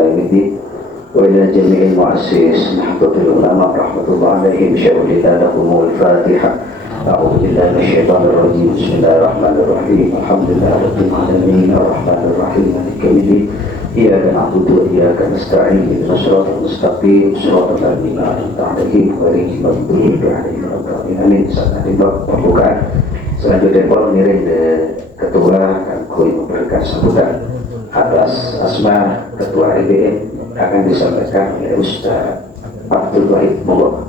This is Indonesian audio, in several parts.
يوم الدين وإلى جميع المؤسسين نحضرة العلماء رحمة الله عليهم شهدنا لهم الفاتحة. أعوذ بالله من الشيطان الرجيم. بسم الله الرحمن الرحيم. الحمد لله رب العالمين الرحمن الرحيم مالك يوم الدين إياك نعبد وإياك نستعين اهدنا الصراط المستقيم صراط الذين أنعمت عليهم غير المغضوب عليهم ولا الضالين آمين. Saat pembukaan selanjutnya Pak mengirim Ketua Koi memberikan sambutan atas asma Ketua IBM akan disampaikan oleh Ustaz Abdul Wahid. Monggo.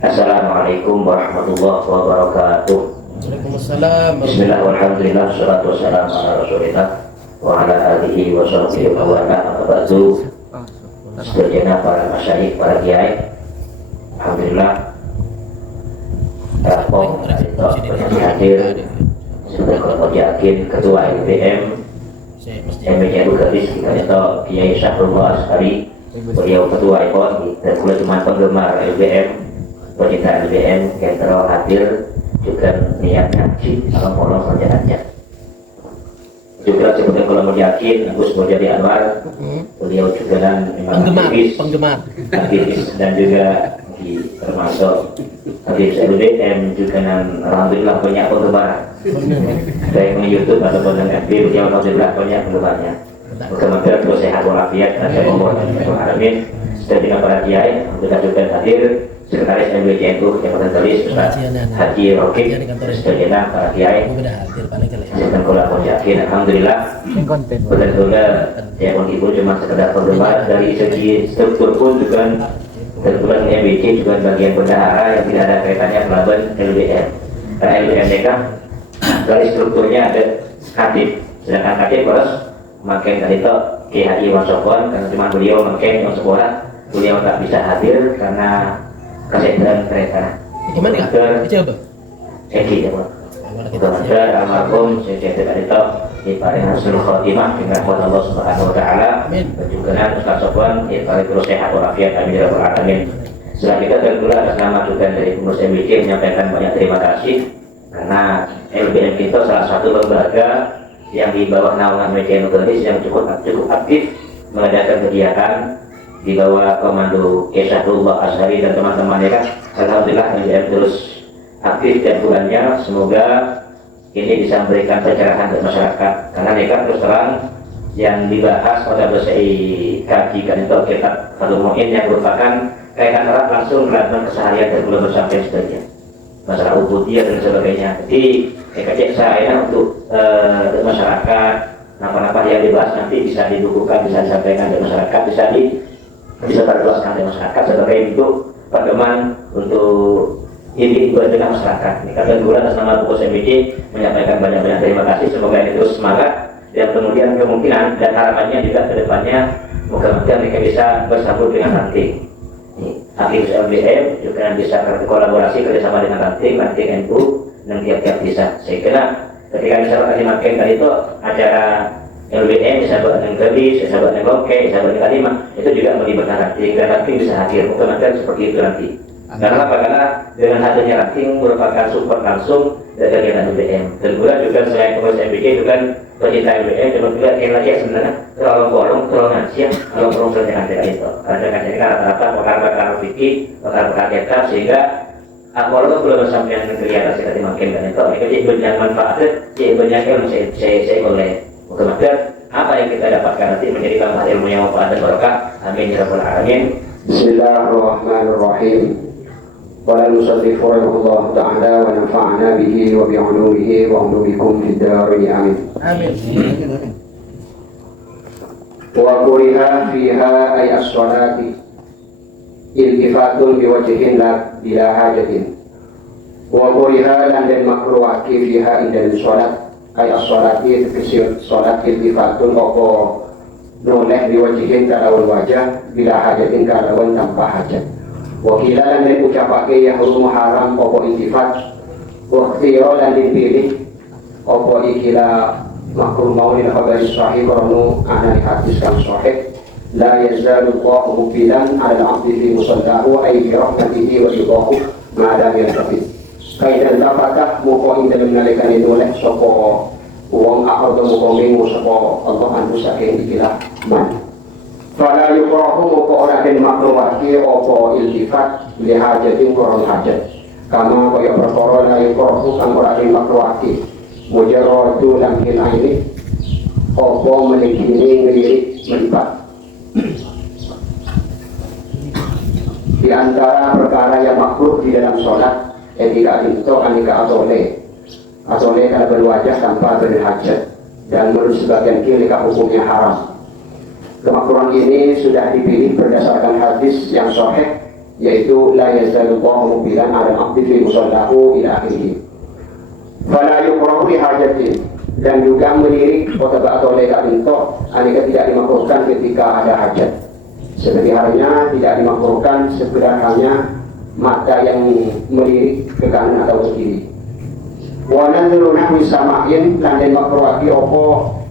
Assalamualaikum warahmatullahi wabarakatuh. Waalaikumsalam. Bismillah walhamdulillah wassalatu wassalamu ala rasulillah wa ala alihi wa sahbihi wa wala ba'du. Sebagian para masyayikh, para kiai, alhamdulillah Pong hadir sudah kalau yakin Ketua IBM MBK Gadis kita itu Kiai Syahrullah Asari, beliau Ketua IPON dan pula cuma penggemar LBM, pecinta LBM yang terlalu hadir juga niat ngaji sama polos kerjaannya. Juga seperti kalau mau yakin Gus mau jadi Anwar, beliau juga dan penggemar dan juga termasuk aktivis LBM juga dan alhamdulillah banyak penggemar. Baik di YouTube ataupun di FB, beliau alhamdulillah banyak penggemarnya. Semoga terus sehat walafiat dan semoga alamin. Dan dengan para kiai, kita juga hadir Sekretaris MBCNU yang tertulis Ustaz Haji Rokib, sebagian para kiai dan kalau yakin alhamdulillah betul-betul ya meskipun cuma sekedar penggemar dari segi struktur pun juga kebetulan MBC juga bagian bendahara yang tidak ada kaitannya pelabuhan LBM karena LBM mereka dari strukturnya ada Katib, sedangkan Katib harus makin tadi itu Kiai Haji Wasopon karena cuma beliau makin yang sekolah beliau tak bisa hadir karena kesehatan kereta. Gimana kak? Dicoba? Eki ya Pak. Dokter almarhum saya tadi itu diparing husnul khotimah dengan rahmat Allah Subhanahu Wa Taala dan juga Ustaz Sofwan diparing terus sehat walafiat amin ya rabbal alamin. Setelah kita tentu atas nama juga dari pengurus MBC menyampaikan banyak terima kasih karena LBM kita salah satu lembaga yang di bawah naungan MBC Nugratis yang cukup aktif mengadakan kegiatan di bawah komando Syahrullah Asari dan teman-temannya kan. Alhamdulillah MBM terus aktif dan bulannya, semoga ini bisa memberikan pencerahan untuk masyarakat karena mereka terus terang yang dibahas pada dosen kaji kan itu kitab Fathul Mu'in yang merupakan kaitan erat langsung dengan keseharian dan belum sampai sebagainya masalah ubudiyah dan sebagainya. Jadi cek saya untuk masyarakat apa-apa yang dibahas nanti bisa dibukukan, bisa disampaikan ke masyarakat, bisa terjelaskan ke masyarakat sebagai bentuk pedoman untuk ini buat dengan masyarakat. Ini kata guru atas nama pengurus MBC menyampaikan banyak-banyak terima kasih. Semoga ini terus semangat dan kemudian kemungkinan dan harapannya juga ke depannya moga-moga mereka bisa bersambung dengan ranting. Aktivis LBM juga bisa berkolaborasi kerjasama dengan ranting NU dan tiap-tiap desa. Saya kira ketika misalnya tadi makin tadi itu acara LBM bisa buat dengan Gadis, bisa buat dengan Oke, bisa buat dengan Kalimah, itu juga melibatkan ranting dan ranting bisa hadir. Moga-moga seperti itu nanti. Karena apa? Karena dengan hadirnya ranting merupakan support langsung dari kegiatan LBM. Dan juga selain pengurus MBC itu kan pecinta LBM, cuma juga yang lagi sebenarnya terlalu borong, terlalu ngajian, terlalu borong dengan itu. Karena dengan ini kan rata-rata pakar-pakar fikih, pakar-pakar kitab sehingga kalau belum sampai dengan kegiatan sekali makin dan itu, ini banyak manfaat, banyak ilmu saya boleh. Moga-moga apa yang kita dapatkan nanti menjadi tambah ilmu yang manfaat dan barokah. Amin ya rabbal alamin. Bismillahirrahmanirrahim. Wa nusalli Allah ta'ala wa nafa'ana bihi wa bi'ulumihi wa ulumikum fid darin amin. Amin. Wa kuriha fiha ay as-salati iltifatun biwajhin la bila hajatin. Wa kuriha dan makruh fiha inda salat ay as-salati tegese salat iltifatun apa noleh biwajhin kalawan wajah bila hajatin kalawan tanpa hajat. Wakilan dan ucapake yang haram opo intifat waktiro dan dipilih opo ikila makruh maulil khabari sahih koronu anani hadis kan sahih la yazalu Allahu mubilan ala abdi fi musallahu ay bi rahmatihi wa ridahu ma'adam yaltafid kaidan tapatah muka ing dalam nalikan itu oleh sopo uang akal dan muka bingung sopo Allah antu saking ikilah man. Fala yukrahu muka orang dan makruwati opo iltifat lihajatin kurang hajat. Kama kaya perkara la yukrahu kang ora den makruwati. Mujarradu lamil aini opo melikini ngelirik melipat. Di antara perkara yang makruh di dalam sholat etika itu anika atole karena berwajah tanpa berhajat dan menurut sebagian kilika hukumnya haram. Kemakruhan ini sudah dipilih berdasarkan hadis yang sahih yaitu la yazalu Allahu mubilan ala abdi fi musallahu ila akhirih. Fala yukrahu li hajatin dan juga melirik kota atole itu anika tidak dimakruhkan ketika ada hajat. Seperti halnya tidak dimakruhkan sekedar hanya mata yang melirik ke kanan atau ke kiri. Wa nadhuru nahwi sama'in lan den makruhake apa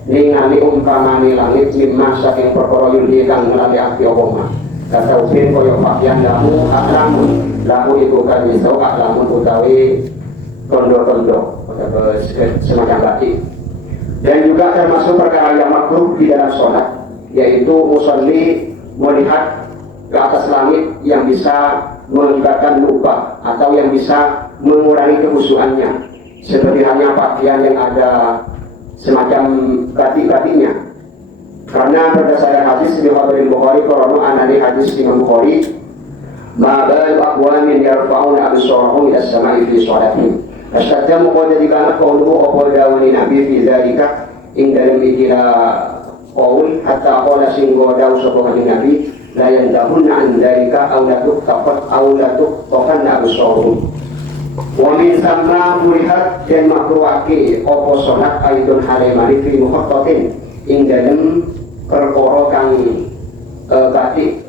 ningali umpamane langit mimma saking perkara yuli kang nglaliake apa mah. Kata upin koyo pakaian lahu aklamun lahu iku kan iso aklamun utawi tondo-tondo atau semacam batik. Dan juga termasuk perkara yang makruh di dalam sholat yaitu musolli melihat ke atas langit yang bisa mengakibatkan lupa atau yang bisa mengurangi kekhusyuannya seperti hanya pakaian yang ada semacam batik-batiknya karena berdasarkan hadis riwayat Bukhari qaranu anani hadis Imam Bukhari ma bal aqwamin yarfa'una absarahum ila as-sama'i fi shalatihim asyadda muqaddadikana qawluhu apa dawani nabi fi dzalika ing dalam ikira qaul hatta qala singgo dawu sapa nabi la yandahunna an dzalika aw la tuqtafat aw la tuqtafanna absarahum. Wa min samma murihat dan makruhake apa salat aidun halimani fi muhaqqatin ing dalem perkara kang batik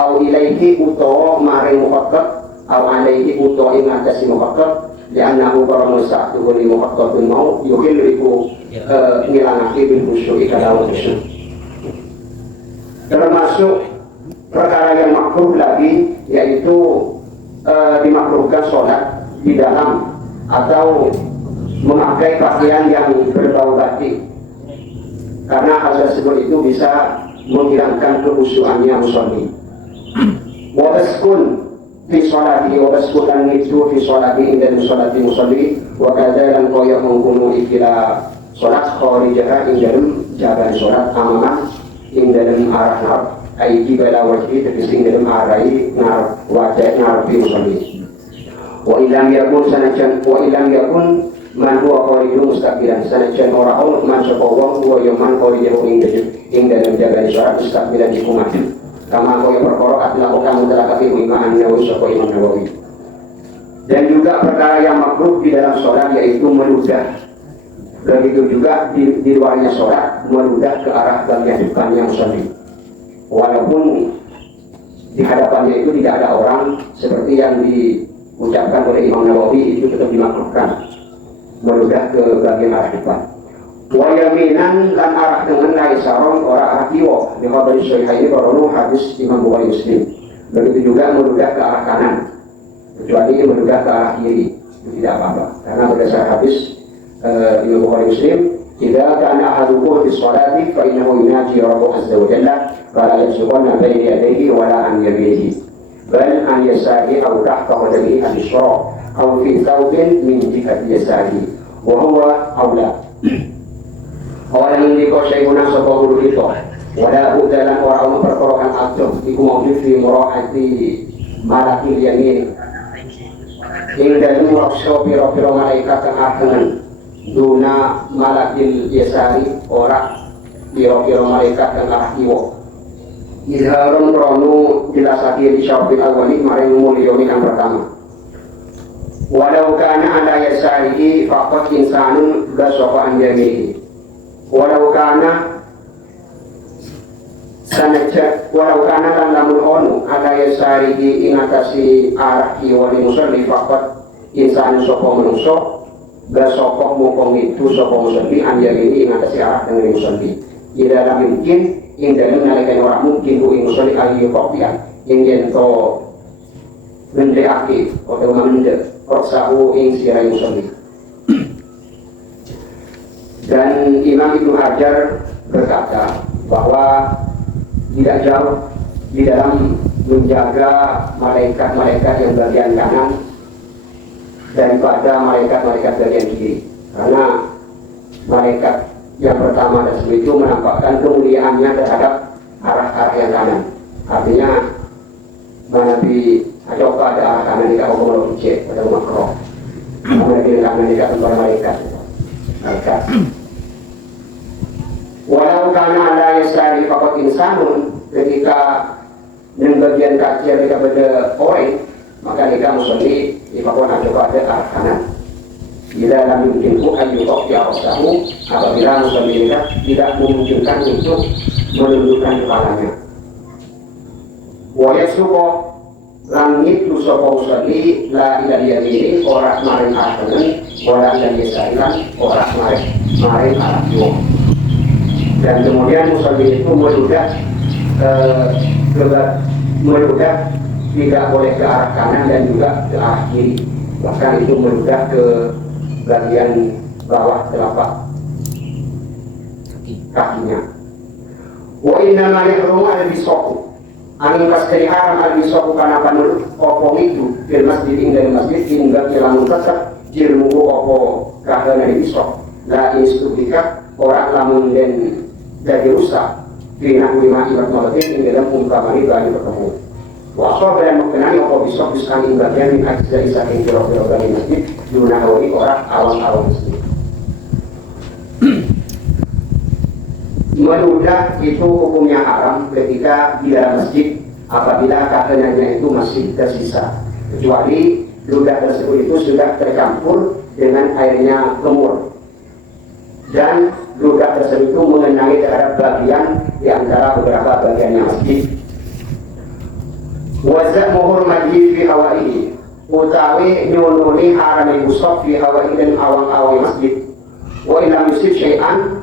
au ilaihi utawa maring muhaqqat au alaihi utawa ing atase muhaqqat li'annahu qaramasak tuwali muhaqqatun mau yuhil iku ngilangake bil khusyuk kalau khusyuk. Termasuk perkara yang makruh lagi yaitu dimakruhkan sholat di dalam atau memakai pakaian yang berbau batik karena hal tersebut itu bisa menghilangkan kekhusyuannya musolli. Wataskun fi sholati wataskun itu fi sholati inda sholati musolli wa kadzalan koyok mengkuno ikilah sholat kharijaha ing dalam jalan sholat amamah ing dalam arah nar ai kibala wajhi tegese dalam arai nar wajah nar fi musolli. Wa ilam yakun sanajan wa ilam yakun man huwa qaridun mustaqbilan sanajan ora ono man sapa wong huwa yo man qaridun ing dalam jalan sholat mustaqbilan iku mati kama koyo perkara atla kang terakapi iman Nawawi sapa Imam Nawawi. Dan juga perkara yang makruh di dalam sholat yaitu meludah. Begitu juga di luarnya sholat meludah ke arah bagian depannya musolli. Walaupun di hadapannya itu tidak ada orang seperti yang diucapkan oleh Imam Nawawi itu tetap dimakruhkan meludah ke bagian arah depan. Wa yaminan lan arah dengan laisaron ora arah kiwa di khabari sahih qaranu hadis Imam Bukhari Muslim. Begitu juga meludah ke arah kanan kecuali meludah ke arah kiri tidak apa-apa karena berdasarkan hadis Imam Bukhari Muslim idza kana ahadukum fi sholati fa innahu yunaji rabbahu azza wa jalla fala yasqana bayna yadayhi wala an yaminihi bal an yasari aw tahta qadamihi al-yusra aw fi thawbin min jihati yasari wa huwa aula. Orang ini kau syai'una sapa guru itu wala udalan orang perkorokan atom iku mawjud fi muraati malakil yamin ing dalem raksa pira-pira malaikat kang agengan duna malakil yasari ora pira-pira malaikat kang arah kiwa izharun kronu jelasake di syafil awali maring mulyane kang pertama. Walau kana ala yasarihi faqat insanun basafa an yaminihi walau kana sanaja walau kana lan lamun ono ala yasarihi ing atase arah kiwa li musolli faqat insan sapa manungsa basafa mung itu sapa musolli an yaminihi ing atase arah dengan musolli ila lam mungkin ing dalem nalika ora mungkin ku ing musolli ayu kopian ing yen to mendheake utawa mendhe roksahu ing sirai musolli. Dan Imam Ibnu Hajar berkata bahwa tidak jauh di dalam menjaga malaikat-malaikat yang bagian kanan daripada malaikat-malaikat bagian kiri, karena malaikat yang pertama dan itu menampakkan kemuliaannya terhadap arah-arah yang kanan. Artinya Nabi coba ada arah kanan di kaum kalau cek pada makro, kemudian kanan di kaum para malaikat. Walau karena ada yasari fakot insanun, ketika yang bagian kaki mereka beda orang, maka mereka musolli di fakot coba ada arah kanan. Bila dalam mungkinku ayyutok di awasahu, apabila musolli mereka tidak memungkinkan untuk menundukkan kepalanya. Wayat suko langit tu sopo musolli la ila yamini orang maring arah kanan, orang dan yasarilan orang maring arah kiri. Dan kemudian musolli itu meludah tidak boleh ke arah kanan dan juga ke arah kiri, bahkan itu meludah ke bagian bawah telapak kakinya. Wa inna ma yahrumu al-bisaqu angin pasti haram al-bisaqu karena panul opong itu di masjid dari masjid hingga kilamun tetap jirmu opo kahana bisaq la istubika orang lamun dan jadi rusak bina lima ibat malatin ing dalam umpamani bani bertemu. Wa asal dan mengenai apa bisa biskan ing bagian min ajza isaking kira-kira bani masjid dunahawi orang awam-awam masjid. Meludah itu hukumnya haram ketika di dalam masjid apabila kakenanya itu masih tersisa, kecuali ludah tersebut itu sudah tercampur dengan airnya gemur dan ludah tersebut itu mengenai terhadap bagian di antara beberapa bagiannya masjid. Wazat muhurmati fi hawaihi utawi nyununi haram busok fi hawaihi dan awang-awang masjid. Wa ilam yusib syai'an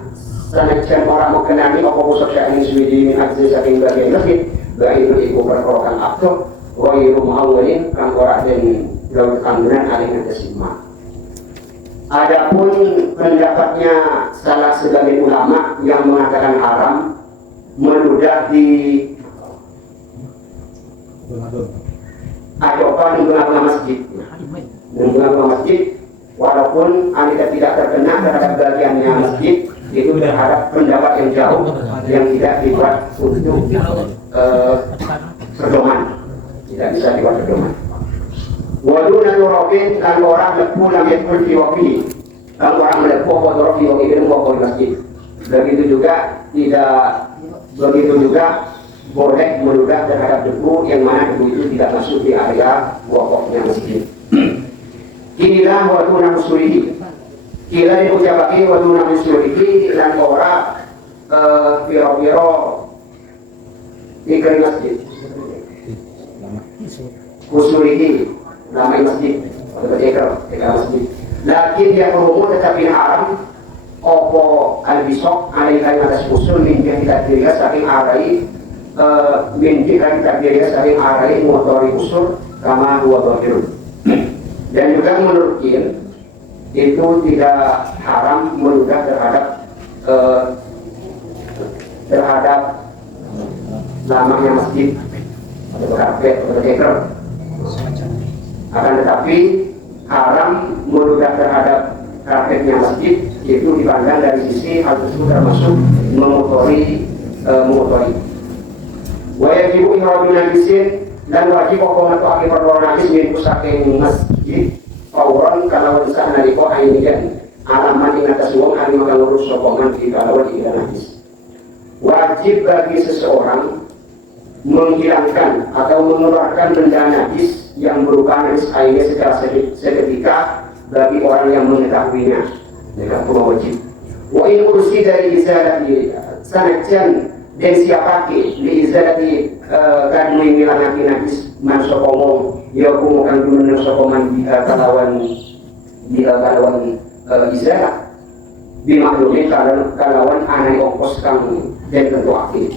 sanajan orang mengenai apa busok syai'an suwidi min ajzi saking bagian masjid baik itu ibu perkorokan aktor wa iru mu'awalin kang ora dan gaul kandungan alih tersimah. Adapun pendapatnya salah sebagian ulama yang mengatakan haram meludah di adopan bunga-bunga masjid, bunga-bunga masjid, walaupun anda tidak terkena terhadap bagiannya masjid, itu terhadap pendapat yang jauh yang tidak dibuat untuk pedoman, tidak bisa dibuat pedoman. Waduna nurobin dan orang lepu lamit kulfi wafi, dan orang melepuh wafi wafi dan wafi masjid. Begitu juga boleh meludah terhadap debu yang mana debu itu tidak masuk di area wakafnya masjid. Inilah waduna musurihi. Kila diucapkan waduna musurihi dan orang piro-piro di masjid. Musurihi nama masjid atau ekor masjid. Lakin dia berumur tetapi haram. Opo al-bisok alaikai atas usul minjah tidak dirias saking arai minjah tidak dirias saking arai motori usul kama dua bakir. Dan juga menurut itu tidak haram meludah terhadap lamanya masjid atau karpet atau ekor. Akan tetapi haram meludah terhadap karpetnya masjid itu dipandang dari sisi hal tersebut termasuk mengotori. Wajibu ihramul najisin dan wajib hukum atau akhir perluan najis min saking masjid fauran kalau bisa naliko ainian alaman ing atas wong ari maka ngurus sokongan di kalau di najis. Wajib bagi seseorang menghilangkan atau mengeluarkan benda najis yang berupa najis airnya secara seketika bagi orang yang mengetahuinya. Mereka pun wajib. Wa in ursi dari izalati sanajan dan siapa ki di izalati kan menghilangkan najis man sokongong ya kumukan dunia sokongan di kalawan izalah bimaklumi kalawan anai ongkos kang dan tentu akhir.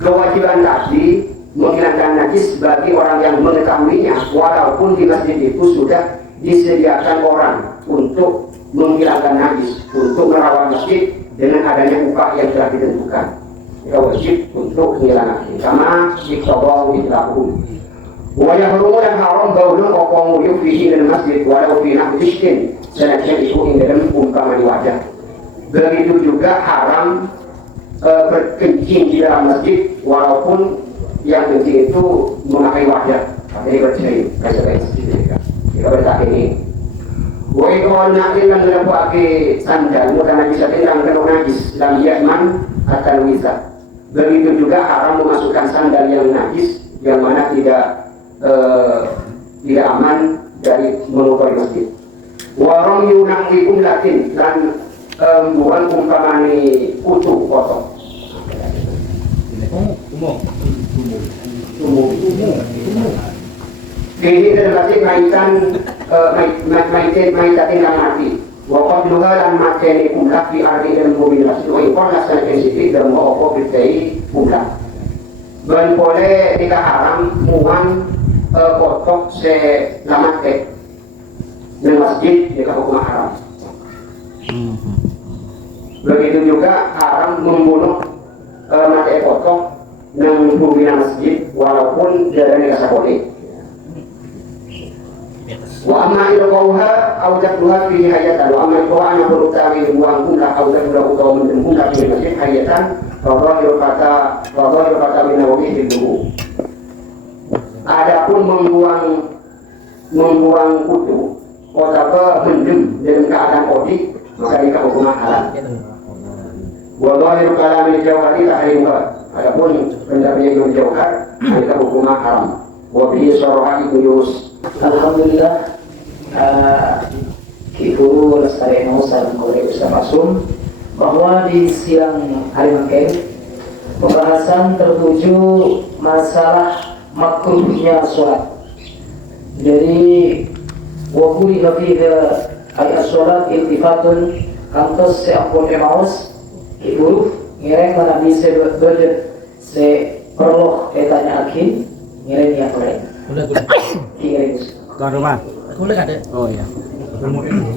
Kewajiban tadi menghilangkan najis bagi orang yang mengetahuinya, walaupun di masjid itu sudah disediakan orang untuk menghilangkan najis, untuk merawat masjid dengan adanya upah yang telah ditentukan. Kita wajib untuk menghilangkan sama iktabahu itlaqum. Wa yahrumu dan haram baulun opo nguyub fihi dalam masjid walau fi nahjiskin, senajan itu ing dalam umpama di wajah. Begitu juga haram berkencing di dalam masjid walaupun yang kencing itu memakai wajah. Jadi bercerai, kayak masjid kita bertak ini. Wa ikon nakil yang dilakukan sandal karena bisa tinggal kena najis dalam yaman atau wisa. Begitu juga haram memasukkan sandal yang najis yang mana tidak aman dari mengotori masjid. Warong yunakikum lakin dan bukan umpamani kutu kotor. Ini termasuk maitan yang mati. Wakaf juga dan materi kumlah di arti dan mobilitas. Itu laksana sensitif dan mau berdaya kumlah. Dan boleh tidak haram muang kotok selamat di masjid jika hukum haram. Begitu juga haram membunuh mati kotok yang pembina masjid walaupun dari negara boleh. Wa amma ilqauha aw jadluha fi hayatan wa amma ilqauha an berutawi buang kumlah aw jadluha utawa mendembuka di masjid hayatan radhiyallahu min nawawi dulu. Adapun membuang kutu atau mendem dalam keadaan odik maka ini hukuman halal. Wallahi kalamin jawhari la harimah. Adapun pendapatnya Ibnu Jauhar ini hukuman haram. Wa bihi saraha Ibnu Yunus. Alhamdulillah, Ibu Lestari Nusa dan Korea bersama Sum bahwa di siang hari Minggu pembahasan tertuju masalah makruhnya sholat. Jadi wakuli hafiha ayat sholat iltifatun kantos seampun emaus ibu ngereng mana bisa berdet se perloh etanya akin ngereng yang lain. Udah. Ngereng. Tuan rumah. Boleh ada. Oh iya.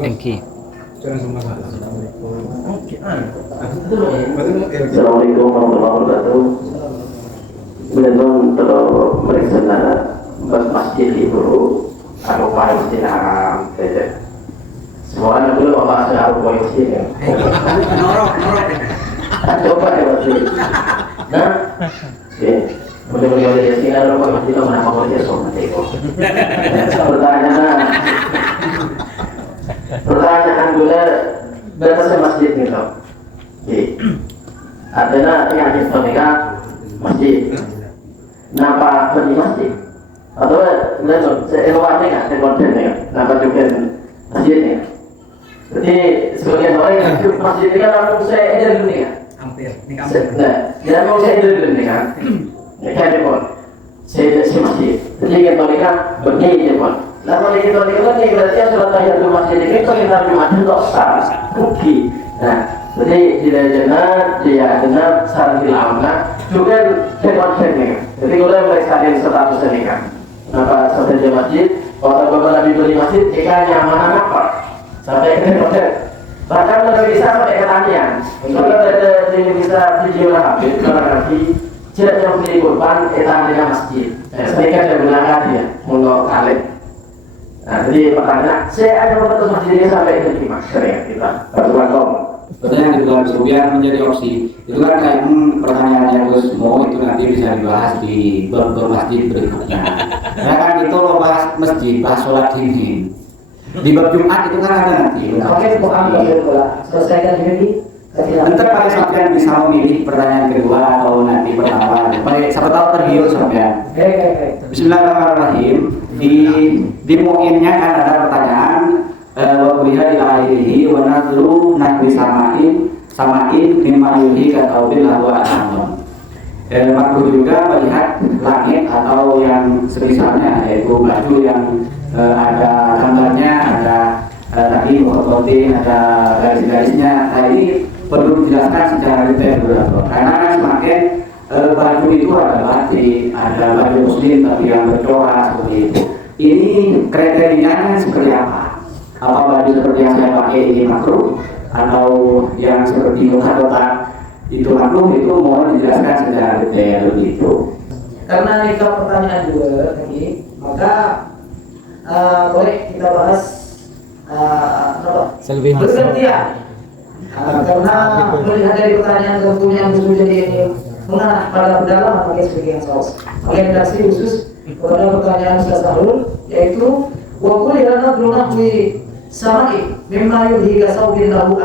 Engki. Assalamualaikum warahmatullahi wabarakatuh. Belum meriksa masjid itu atau masjid haram. Semua anak dulu apa asal masjid ya. Coba ya masjid. Nah, mudah-mudahan dari sini ada masjid mana mau dia soal itu. Pertanyaan dulu berapa masjid gitu. Adanya yang disebutkan masjid. Napa pergi masjid? Atau lalu seeloknya nggak sekontennya? Napa juga masjidnya? Jadi sebagian orang yang hidup masjid ini kan langsung saya ada dulu nih kan? Hampir. Nah, dia mau saya ada dulu nih kan? Mereka ada pun. Saya masjid. Jadi kita ini kan begini pun. Lalu kita ini kan berarti surat tahiyatul masjid ini kan kita Jumat itu sah, rugi. Nah, jadi tidak benar, dia benar saran dilakukan juga demonstrasinya. Jadi kalau mereka ada status ini kan, apa sahaja masjid, kalau bapak Nabi beli masjid, jika nyaman apa sampai ke demonstrasi. Bahkan kalau bisa sampai ke tanian, kalau ada yang bisa dijual habis, kalau nanti tidak yang beli korban, kita dengan masjid. Mereka ada benar dia, mulu kali. Nah, jadi pertanyaan, saya ada membantu masjid ini sampai ke lima syariat kita. Assalamualaikum. Pertanyaan kedua kemudian menjadi opsi. Itu kan kayak pertanyaan yang mau itu nanti bisa dibahas di bab masjid berikutnya. Ya kan itu lo bahas masjid, bahas sholat ini. Di bab Jumat itu kan ada nanti. Oke, selesaikan ini. Nanti pada sampean bisa memilih pertanyaan kedua atau nanti pertama. Siapa tahu tergiur sampean. Bismillahirrahmanirrahim. Di muinnya kan ada pertanyaan wa kuliha ila akhirih wa nazru nahwi samain mimma yuhi kataubil lahu asamun. Makruh juga melihat langit atau yang semisalnya yaitu baju yang ada gambarnya, ada tadi fototin, ada garis-garisnya. Nah ini perlu dijelaskan secara detail karena semakin baju itu ada batik, ada baju muslim tapi yang bercorak seperti itu. Ini kriterianya seperti apa? Apa baju seperti yang saya pakai ini makruh atau yang seperti muka itu makruh? Itu mohon dijelaskan secara detail begitu. Karena ini pertanyaan juga tadi, maka boleh kita bahas bergantian. Karena melihat dari pertanyaan tentunya khusus jadi mengarah pada pedalaman pakai sebagian saus. Orientasi khusus pada pertanyaan Ustaz Sahrul, yaitu waktu yang belum samai memang hingga saubin lahu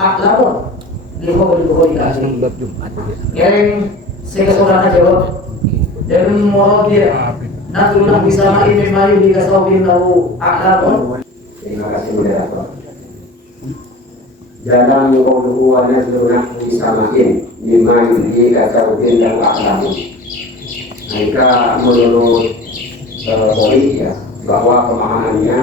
aklabun lihobi ahli. Yang saya kesorangan jawab dan mohon dia nakulunah bisa mai memang hingga saubin lahu aklabun. Terima kasih moderator. Dalam qawluhu wa nazluna bisamain lima yudhi kasaudin dan aklamu. Mereka menurut polis ya, bahwa pemahamannya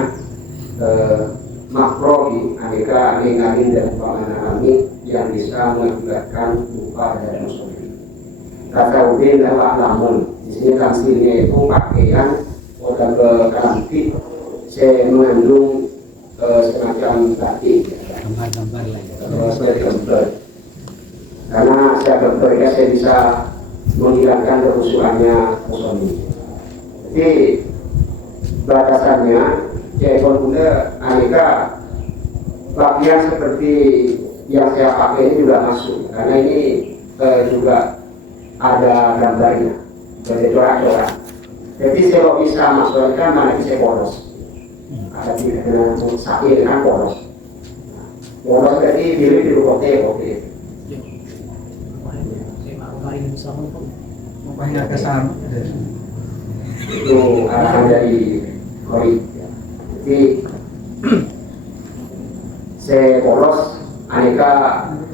makrohi mereka ingatin dan pemahaman yang bisa mengakibatkan lupa dari musuh. Kasaudin dan aklamun. Di sini tamsilnya itu pakaian atau kekantik saya mengandung semacam batik. Gambar-gambar karena saya gambarnya saya bisa menghilangkan kehusuannya musomi. Jadi batasannya ekor bunda aneka pakaian seperti yang saya pakai ini juga masuk karena ini juga ada gambarnya dari corak-corak. Jadi saya bisa masukkan mana bisa polos. Ada tidak dengan sakit dengan polos. Polos berarti diri di oke. Itu arahan dari Kori. Jadi saya polos aneka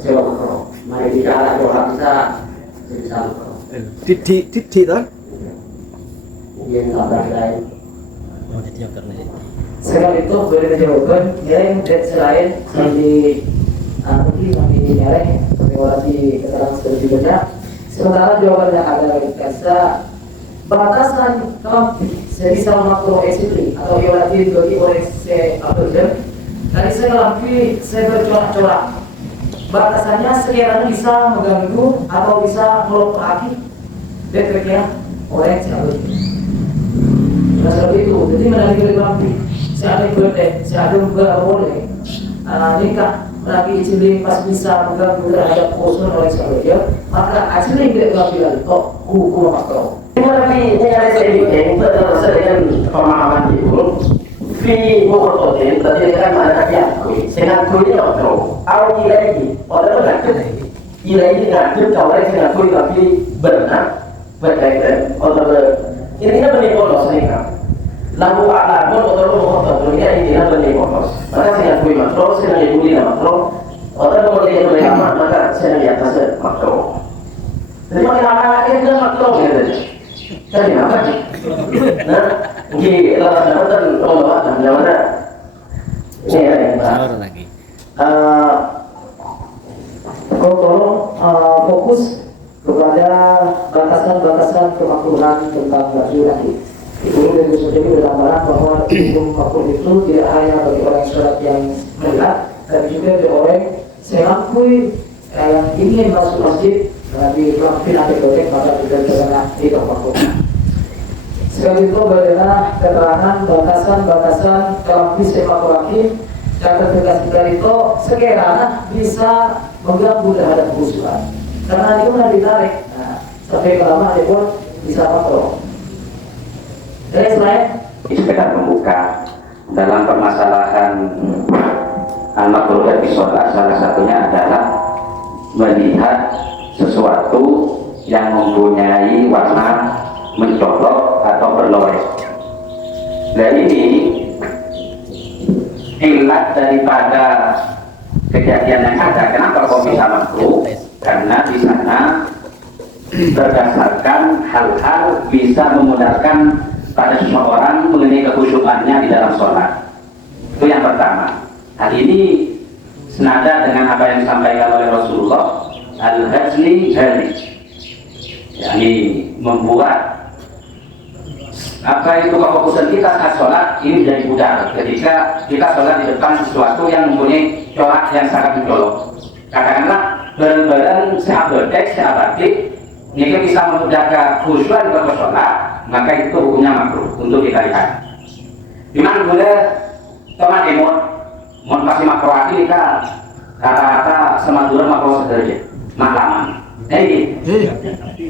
saya makro. Mari kita arah orang bisa makro. Titik kan? Mungkin tambah lain. Sekarang itu boleh jawaban yang selain di nyarek seperti keterangan seperti banyak. Sementara jawabannya adalah biasa batasan kelompok sebisa makro eksitri atau iolati bagi oleh se abdul. Tadi saya lampi saya bercorak-corak. Batasannya sekiranya bisa mengganggu atau bisa melukai deteknya oleh si abdul. Nah seperti itu. Jadi menandai lampi. Saya ada birthday, saya ada boleh nikah lagi iciling pas bisa mengganggu terhadap khusus oleh sahaja, maka iciling tidak mengambil kok hukum makro. Tapi yang saya bikin berdasar dengan pemahaman ibu, fi mukhtotin tadi kan ada yakui, dengan kui makro, atau ilahi, orang berkata ilahi ngatur kalau dengan kui tapi benar, berkaitan, orang ini kan menipulah seringkali. Lalu alamun atau mukhtotin ini tidak menipulah. Maka dengan kui makro, dengan ibu di makro, orang kemudian berlama maka saya di atas makro. Jadi makin itu makro gitu. Jadi apa? Nah, di lalu kan pembahasan mana? Ini lagi. Kau tolong fokus kepada batasan-batasan kemakruhan tentang baju laki. Itu dari sendiri bergambaran bahwa hukum makruh itu tidak hanya bagi orang sholat yang melihat, tapi juga bagi orang saya akui yang ingin masuk masjid di pimpinan diskotek maka tidak terkena itu makruh. Sekali itu bagaimana keterangan batasan-batasan kelompok sepak laki yang tertegas itu sekiranya bisa mengganggu terhadap khusyuan. Karena itu sudah ditarik, nah, sampai lama dia pun bisa makruh. Dari selain itu sekedar membuka dalam permasalahan al-makruh dari sholat, salah satunya adalah melihat sesuatu yang mempunyai warna mencolok atau berloreh. Dan ini ilat daripada kejadian yang ada. Kenapa kok bisa makruh? Karena di sana berdasarkan hal-hal bisa memudahkan pada seseorang mengenai kekhusyukannya di dalam sholat. Itu yang pertama. Hal ini senada dengan apa yang disampaikan oleh Rasulullah, al-hajli hajli. yakni membuat apa itu kefokusan kita saat sholat ini menjadi pudar ketika kita sholat di depan sesuatu yang mempunyai corak yang sangat mencolok. Katakanlah barang-barang sahabat batik ini bisa memudahkan khusyuan untuk sholat, maka itu hukumnya makruh untuk kita lihat. Dimana boleh teman emot pasti makruh ini kan kata-kata semadura makruh sederhana maklaman. Jadi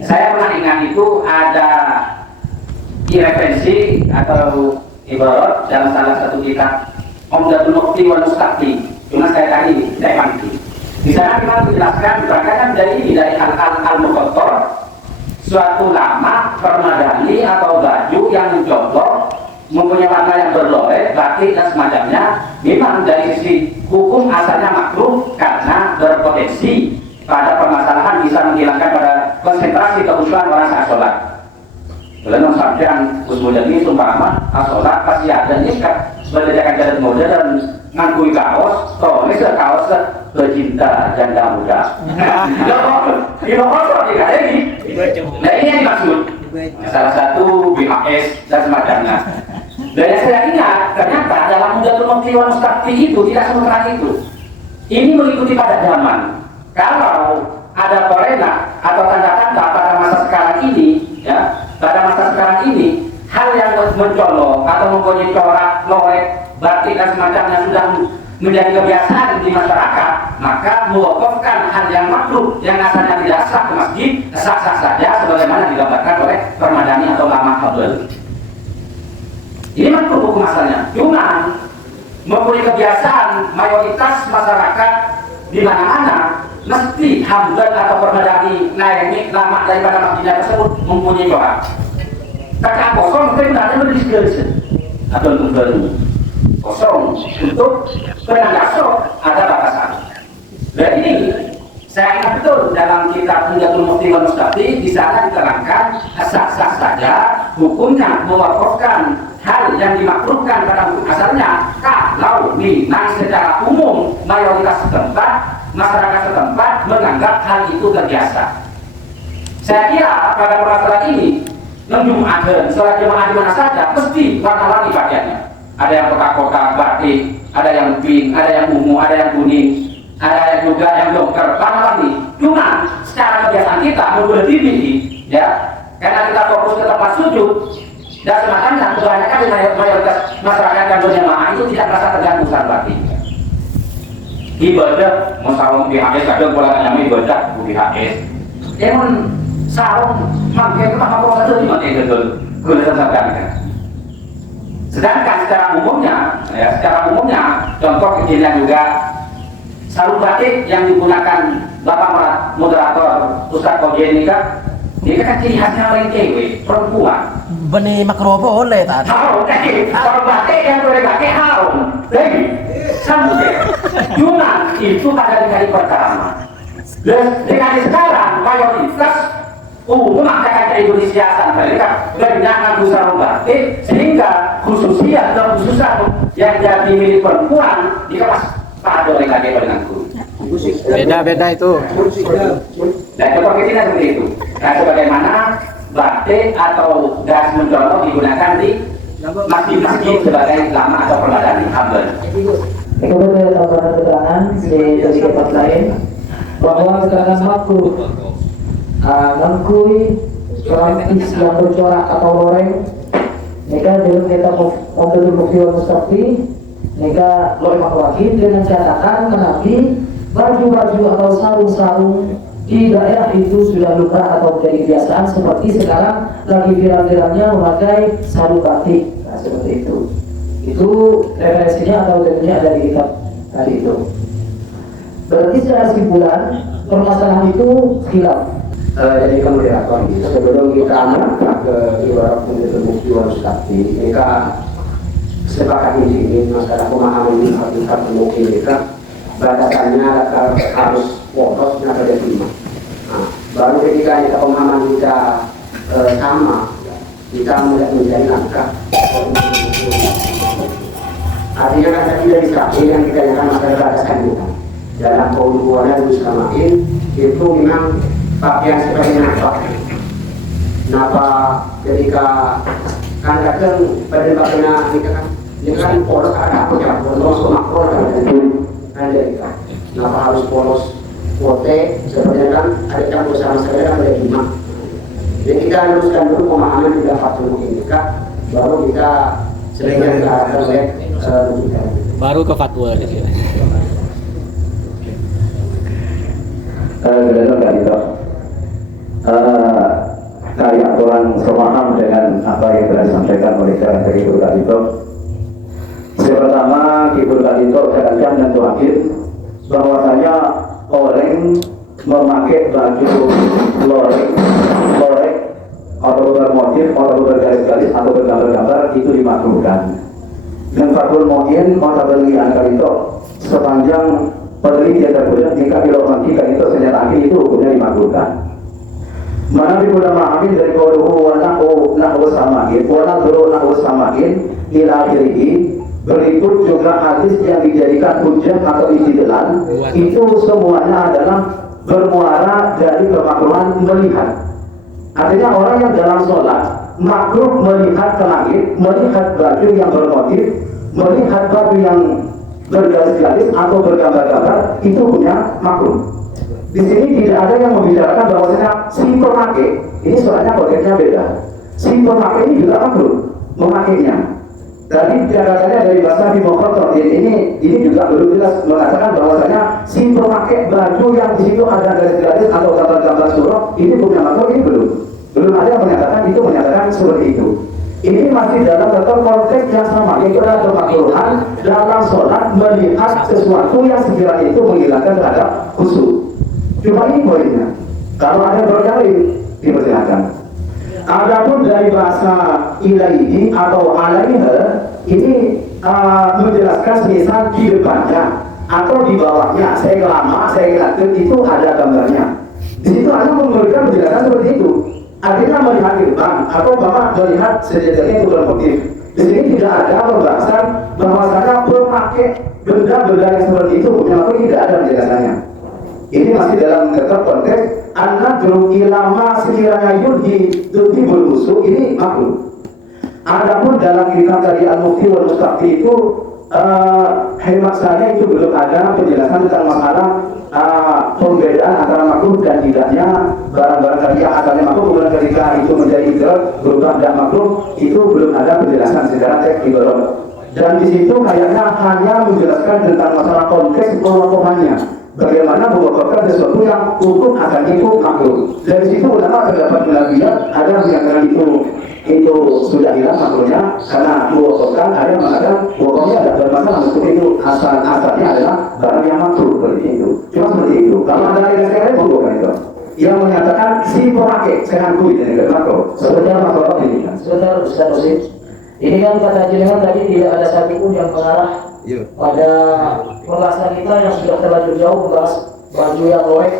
saya pernah ingat itu ada referensi atau ibarat dalam salah satu kitab Umdatul Muqti wal Mustaqti. Cuma saya tadi saya mandi. Di sana kita menjelaskan berangkatan dari al-muqattar, suatu lama permadani atau baju yang mencolok, mempunyai warna yang berloreh, batik dan semacamnya. Memang dari sisi hukum asalnya makruh karena berpotensi pada permasalahan bisa menghilangkan pada konsentrasi kekhusyuan orang saat sholat. Belum sampean usmudan ini sumpama sholat pasti ada niskat sebagai jalan modern ngangkui kaos, tulis kaos pecinta janda muda. Ini kosong tidak lagi. Nah ini yang dimaksud. Salah satu BHS dan semacamnya. Dan yang saya ingat ternyata dalam Umdatul Muqti wal Mustaqti itu tidak semudah itu. Ini mengikuti pada zaman. Kalau ada korena atau tanda-tanda pada masa sekarang ini, ya, pada masa sekarang ini hal yang mencolok atau mempunyai corak, lorek, batik dan semacamnya sudah menjadi kebiasaan di masyarakat, maka mewakafkan hal yang makruh yang asalnya tidak sah ke masjid sah-sah saja sebagaimana digambarkan oleh Permadani atau Lama Habel. Ini makruh hukum asalnya. Cuma mempunyai kebiasaan mayoritas masyarakat di mana-mana mesti Habel atau Permadani naik lama daripada masjidnya tersebut mempunyai corak. Kakak kosong mungkin tidak ada berdiskusi atau baru kosong untuk penanda sok ada batasan. Dan ini saya ingat betul dalam kitab Umdatul Muqti wal Mustaqti di sana diterangkan sah-sah saja hukumnya mewakafkan hal yang dimakruhkan pada hukum asalnya kalau memang secara umum mayoritas setempat masyarakat setempat menganggap hal itu terbiasa. Saya kira pada permasalahan ini menjumatkan sholat jemaah di mana saja mesti warna-warni pakaiannya. Ada yang kotak-kotak batik, ada yang pink, ada yang ungu, ada yang kuning, ada yang juga yang dongker, warna-warni. Cuma secara kebiasaan kita membuat diri, ya, karena kita fokus ke tempat sujud dan semacamnya kebanyakan di mayoritas masyarakat yang berjamaah itu tidak merasa terganggu saat batik. Ibadah, mau sarung BHS, kadang pola namanya ibadah BHS. Emang sarung makai itu maka proses itu dimana betul guna tersampaikan. Sedangkan secara umumnya, contoh kecilnya juga sarung batik yang digunakan Bapak moderator Ustaz Koji ini kan ciri khasnya orang cewek, perempuan. Beni makro boleh tak? Harum, sarung batik yang boleh pakai harum. Jadi, sampai cuma itu pada di hari pertama. Dengan sekarang mayoritas umum masyarakat Indonesia mereka berjangan sarung batik sehingga khususnya dan khususan yang jadi milik perempuan dikemas pada oleh kakek denganku. Beda-beda itu. Dan contoh kecilnya seperti itu. Nah, sebagaimana batik atau gas mencolok digunakan di masjid-masjid sebagai lama atau permadani Habel. Kemudian tambahan keterangan dari tempat lain bahwa keterangan makruh mengkui romantis yang bercorak atau loreng mereka dalam kitab Umdatul Muqti wal Mustaqti mereka loreng makruhin dengan catatan menapi baju-baju atau sarung-sarung di daerah itu sudah lumrah atau menjadi kebiasaan seperti sekarang lagi viral-viralnya memakai sarung batik. Nah, seperti itu. Itu referensinya atau tentunya ada di kitab tadi itu. Berarti secara kesimpulan permasalahan itu khilaf. Jadi kan moderator sebelum kita angkat ke ibarat Umdatul Muqti wal Mustaqti, mereka sepakat ini masalah pemahaman ini hakikat mungkin mereka batasannya harus poros atau definisi. Nah, baru ketika kita pemahaman kita sama, kita mulai menjadi langkah. Artinya kan tadi dari terakhir yang kita nyatakan masalah batasan kita dalam kaum keluarga Muslimin itu memang pakaian sebagai nafkah Napa ketika kan kadang pada bagaimana ini kan polos ada apa ya polos makro kan jadi napa harus polos pote sebenarnya kan ada campur sama sekali kan ada 5. Jadi kita luruskan dulu pemahaman di dalam fatwa ini kak, baru kita sedikit ke arah Baru ke fatwa di sini. Benar nggak itu? Kayak orang sepaham dengan apa yang telah disampaikan oleh Kak Ibu Kadito. Pertama, Ibu Kadito tekankan dan terakhir bahwasanya orang memakai baju lorek atau bermotif atau bergaris-garis atau bergambar-gambar itu dimakruhkan. Dan Fathul Mu'in Mu'tabalian Kadito sepanjang penelitian tersebut jika dilakukan itu senjata akhir itu hukumnya dimakruhkan. Mana bila ma'amin dari qauluhu wa na'u samakin wa na'u samakin ila akhirih, berikut juga hadis yang dijadikan hujjah atau istidlal itu semuanya adalah bermuara dari kemakruhan melihat. Artinya orang yang dalam sholat makruh melihat ke langit, melihat baju yang bermotif, melihat baju yang bergaris-garis atau bergambar-gambar, itu punya makruh. Di sini tidak ada yang membicarakan bahwasanya si pemakai ini soalnya konteksnya beda. Si pemakai ini juga makruh memakainya. Tadi catatannya dari bahasa Bimokhotor ini juga belum jelas mengatakan bahwasanya si pemakai baju yang di situ ada garis-garis atau gambar-gambar surah ini punya makruh, ini belum ada yang menyatakan itu menyatakan seperti itu. Ini masih dalam satu konteks yang sama, yaitu adalah kemakruhan dalam sholat melihat sesuatu yang sekiranya itu menghilangkan terhadap khusyuk. Cuma ini poinnya. Kalau ada berkali dipersilakan. Adapun dari bahasa ilaihi atau alaiha ini menjelaskan semisal di depannya atau di bawahnya, saya lama, saya itu ada gambarnya. Di situ hanya memberikan penjelasan seperti itu. Artinya melihat gerbang atau bapak melihat sejatinya itu bermotif. Di sini tidak ada pembahasan bahwasanya memakai benda-benda yang seperti itu punya tidak ada penjelasannya. Ini masih dalam konteks anak ilama sekiranya yudhi bermusuh ini makruh. Adapun dalam kitab tadi Al-Mufti wal Mustaqi itu hemat saya itu belum ada penjelasan tentang masalah pembedaan antara makruh dan tidaknya barang-barang tadi yang asalnya makruh kemudian ketika itu menjadi berubah tidak makruh, itu belum ada penjelasan secara teks ibarat. Dan di situ kayaknya hanya menjelaskan tentang masalah konteks pengokohannya. Bagaimana mengokohkan sesuatu yang hukum akan itu makruh. Dari situ ulama terdapat pendapat ada yang mengatakan itu sudah hilang makruhnya karena mengokohkan, ada yang mengatakan pokoknya tidak bermasalah meskipun itu asalnya adalah barang yang makruh seperti itu. Cuma seperti itu. Kalau ada yang sekali mengokohkan itu yang menyatakan si pemakai sekarang kuit ini tidak makruh. Sebenarnya masalah ini. Sebentar Ustaz Usid. Ini kan kata jenengan tadi tidak ada satupun yang mengarah pada pembahasan kita yang sudah terlanjur jauh membahas baju yang lowek,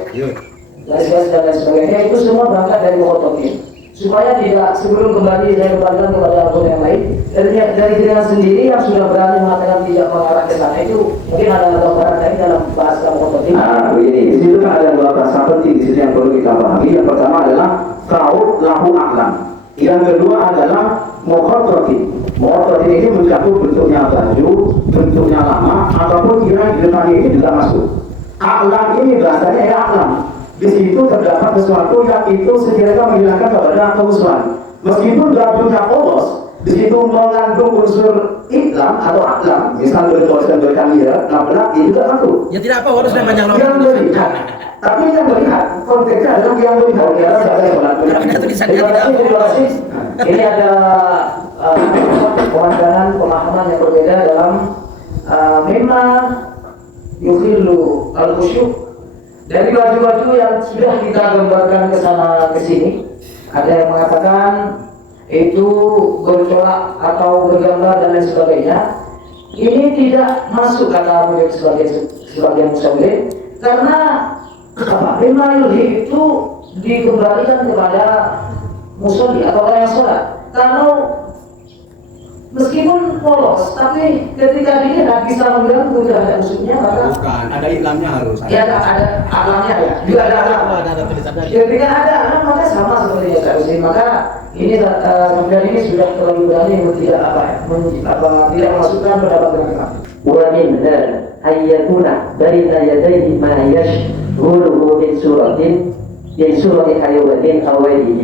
garis-garis dan lain sebagainya, itu semua berangkat dari Mukhotobin. Supaya tidak sebelum kembali saya kembalikan kepada argumen yang lain dari jenengan sendiri yang sudah berani mengatakan tidak mengarah ke sana, itu mungkin ada gambaran lain dalam bahasa Mukhotobin. Begini, di situ kan ada dua bahasa penting di situ yang perlu kita pahami. Yang pertama adalah kau lahu aklam. Yang kedua adalah Mukhotobin. Mukhotobin ini mencakup bentuknya baju, bentuknya lama, ataupun kira di depannya ini juga masuk. Aklam ini bahasanya ya aklam. Di situ terdapat sesuatu yang itu sekiranya menghilangkan kepada kehusuan. Meskipun bajunya polos, di situ mengandung unsur iklam atau aklam, misal bertuliskan berkamera, nabrak itu juga masuk. Ya tidak apa harus banyak orang. Yang melihat, tapi yang melihat konteksnya adalah yang melihat. Ini ada pemandangan pemahaman yang berbeda dalam mimma yukhillu al-khusyuk. Dari baju-baju yang sudah kita gambarkan ke sana ke sini, ada yang mengatakan itu bercolak atau bergambar dan lain sebagainya. Ini tidak masuk kata sebagian musawwir karena apa? Mimma yukhillu itu dikembalikan kepada musolli atau orang yang sholat. Kalau meskipun polos, tapi ketika dilihat bisa mengganggu terhadap musuhnya, maka Bukan, ada iklannya harus. ya ada alamnya ya, juga ada alam. Ada tulisannya. Ketika ada alam maka sama seperti yang saya usin. Maka ini kemudian ini sudah terlalu berani tidak tidak memasukkan pendapat dengan kami. ومن أن يكون بين يديه ما يشغله من سورة حيوان أو غيره.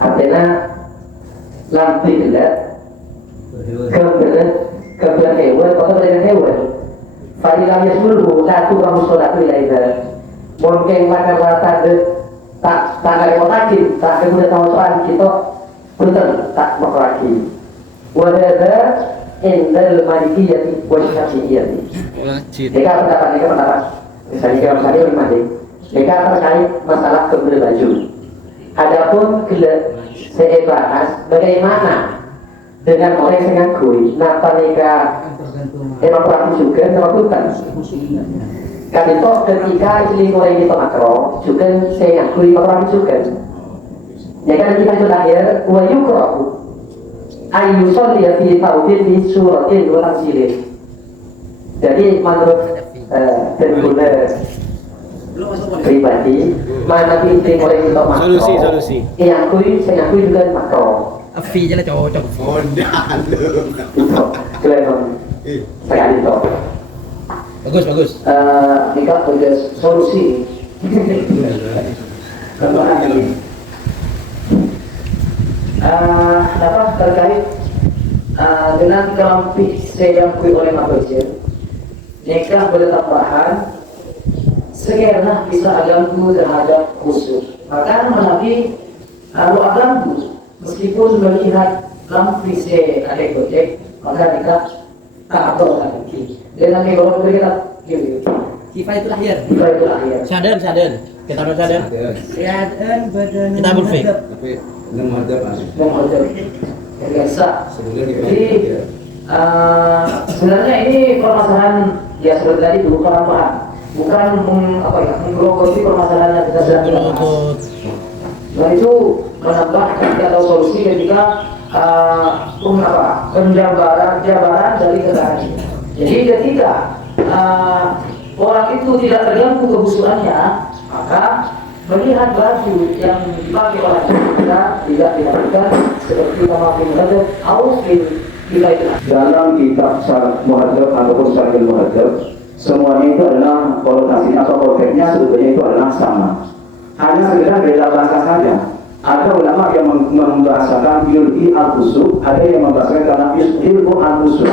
Artinya lampi gelap kebelah hewan atau dengan hewan. Fadilah yasmulu satu kamu sholat ilaiha. Mungkin maka tak repotakin, tak kemudian kamu sholat kita betul tak maklaki. Wadada indal malikiyati wa syafi'iyati. Jika pendapat misalnya lima deh. Jika terkait masalah kebelah baju. Adapun saya bahas bagaimana dengan orang yang ngakui napa nikah emang pelaku juga sama bukan. Kan itu ketika istri orang itu makro juga saya ngakui pelaku juga. Ya kan kita itu lahir wa yukrahu ayu sholli fi tawbin fi suratin wa tanzilin. Jadi menurut tentunya pribadi mana istri orang itu makro Solusi. yang saya ngakui juga makro. Fee aja lah cocok. Kelihatan sekali itu. Bagus. Nikah sudah solusi. Dapat terkait dengan kelampi yang diakui oleh manusia. Nikah bertambahan sekiranya bisa ganggu terhadap khusus. Maka Nabi ganggu meskipun melihat lampi ada gojek, maka nikah tak apa lagi. Dengan negara kita gitu. Kifah itu lahir. Nikah itu lahir. Saden. Kita bersaden. Kita berfik. Tapi dengan Menghadap biasa. Jadi sebenarnya ini permasalahan ya seperti tadi bukan paham, bukan menggerogoti permasalahan yang kita sedang bahas. Dan itu menambah atau solusi ketika penjabaran dari keterangan. Jadi ketika orang itu tidak terganggu kehusuannya, maka melihat baju yang dipakai oleh kita tidak dilakukan seperti memakai muhadzab atau kita itu. Dalam kitab Syarah Muhadzab ataupun Syarah Muhadzab, semuanya itu adalah konotasinya atau konteksnya sebetulnya itu adalah sama. Hanya sekedar beda bahasa saja. Ada ulama yang membahasakan yulhi al-khusuk, ada yang membahasakan karena yushilhu al-khusuk.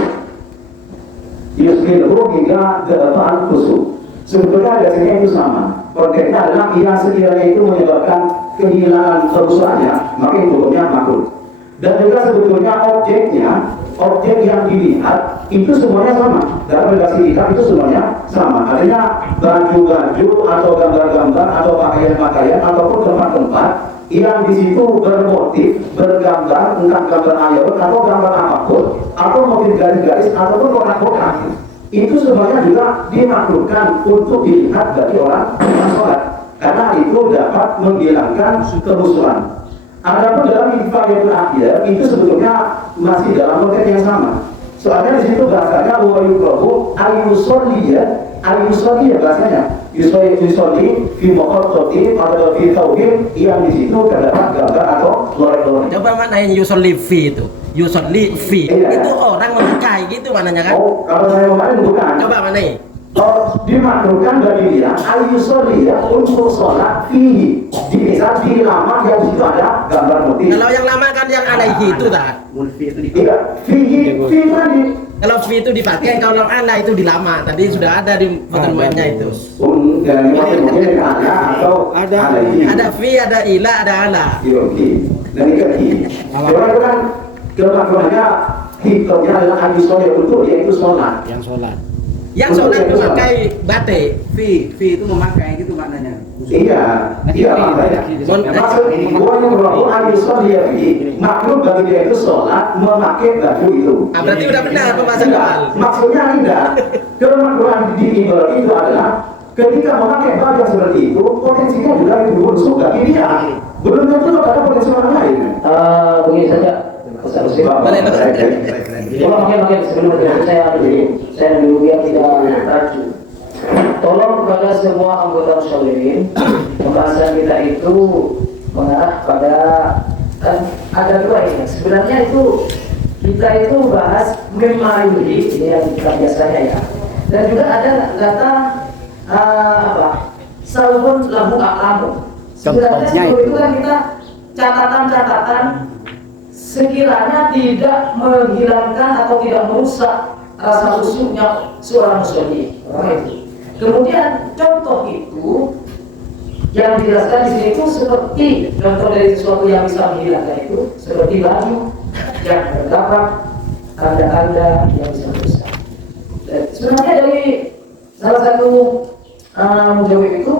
Yushilhu hingga al-khusuk. Sebetulnya dasarnya itu sama. Konteksnya adalah yang sekiranya itu menyebabkan kehilangan kerusuhannya, maka itu hukumnya makruh. Dan juga sebetulnya objek yang dilihat itu semuanya sama. Dalam redaksi kitab itu semuanya sama. Artinya baju-baju atau gambar-gambar atau pakaian-pakaian ataupun tempat-tempat yang di situ bermotif, bergambar, entah gambar ayat atau gambar apapun, atau motif garis-garis ataupun kotak-kotak, itu semuanya juga dimakruhkan untuk dilihat dari orang yang sholat, karena itu dapat menghilangkan kerusuhan. Adapun dalam intifayatul akhir itu sebetulnya masih dalam konteks yang sama. Soalnya di situ bahasanya wa yukrahu ayusolli bahasanya yusolli fi muqaddati atau fi tauhid yang di situ terdapat gambar atau lorek-lorek. Coba manain yusolli fi itu. Yusolli fi. Itu orang memakai gitu mananya kan? Oh, kalau saya kemarin bukan. Coba manain. Dimakruhkan bagi dia ayusolli ya untuk sholat fihi di saat di lama yang situ ada gambar motif. Kalau yang lama kan yang alaihi itu tak? Iya, fihi tadi. Kalau fi itu dipakai, kalau ala itu di lama. Tadi sudah ada di fotonya itu. Dan mungkin ada atau ada ini. Ada fi, ada ila, ada ala. Oke. Dan ini orang itu kan kemakruhannya hikmahnya adalah ayusolli untuk yaitu sholat. Yang sholat memakai batik. Fi itu memakai gitu maknanya. Iya maknanya. Maksud gua yang berlaku ayusolli ya makruh bagi dia itu sholat memakai baju itu. Berarti udah benar pembahasan awal. Maksudnya tidak. Kemakruhan di ibarat itu adalah ketika memakai baju seperti itu potensinya juga itu busuk bagi dia. Belum tentu ada potensi orang lain. Begini saja. Boleh. Coba makin sebelum saya dulu biar tidak teraju. Tolong kepada semua anggota musyawirin, pembahasan kita itu mengarah pada ada dua ini. Sebenarnya itu kita itu bahas memayuli, ini yang kita biasanya ya. Dan juga ada kata salbun lahu a'lamu. Sebenarnya itu kan kita catatan-catatan sekiranya tidak menghilangkan atau tidak merusak rasa khusyuknya seorang muslim. Kemudian contoh itu yang dijelaskan di sini itu seperti contoh dari sesuatu yang bisa menghilangkan itu seperti baju yang terdapat tanda-tanda yang bisa merusak. Sebenarnya dari salah satu mujawab itu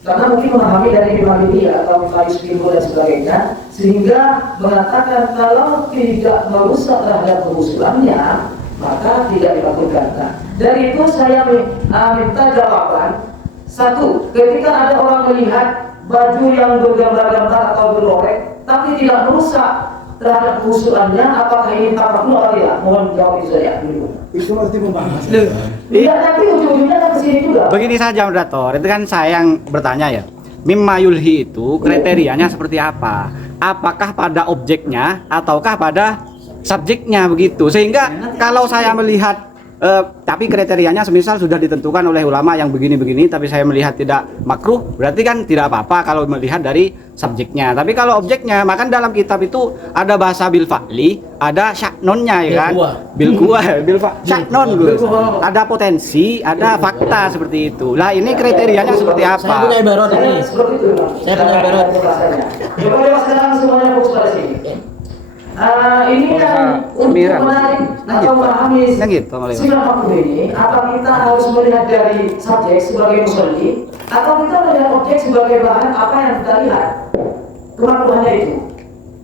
karena mungkin memahami dari Imam atau Imam dan sebagainya, sehingga mengatakan kalau tidak merusak terhadap kehusulannya maka tidak dilakukan. Nah, dari itu saya minta jawaban. Satu, ketika ada orang melihat baju yang bergambar-gambar atau berlorek tapi tidak merusak terhadap kehusulannya, apakah ini tamakruh atau tidak? Mohon jawab itu saja dulu. Itu berarti membahas. Tidak, tapi ujung-ujungnya kan kesini juga. Begini saja moderator, itu kan saya yang bertanya ya. Mimma yulhi itu kriterianya seperti apa? Apakah pada objeknya ataukah pada subjeknya begitu? Sehingga kalau saya melihat tapi kriterianya semisal sudah ditentukan oleh ulama yang begini-begini, tapi saya melihat tidak makruh, berarti kan tidak apa-apa kalau melihat dari subjeknya. Tapi kalau objeknya, maka dalam kitab itu ada bahasa bil fa'li, ada syaknonnya ya kan? Bil kuah, syaknon dulu. Ada potensi, ada fakta seperti itu. Lah ini kriterianya seperti apa? Saya punya ibarat ini. Seperti itu. Saya punya ibarat. Coba sekarang semuanya fokus pada sini. Ini yang untuk menarik atau memahami sifat makruh ini, apa kita harus melihat dari subjek sebagai musolli atau kita melihat objek sebagai bahan apa yang kita lihat kemakruhannya itu?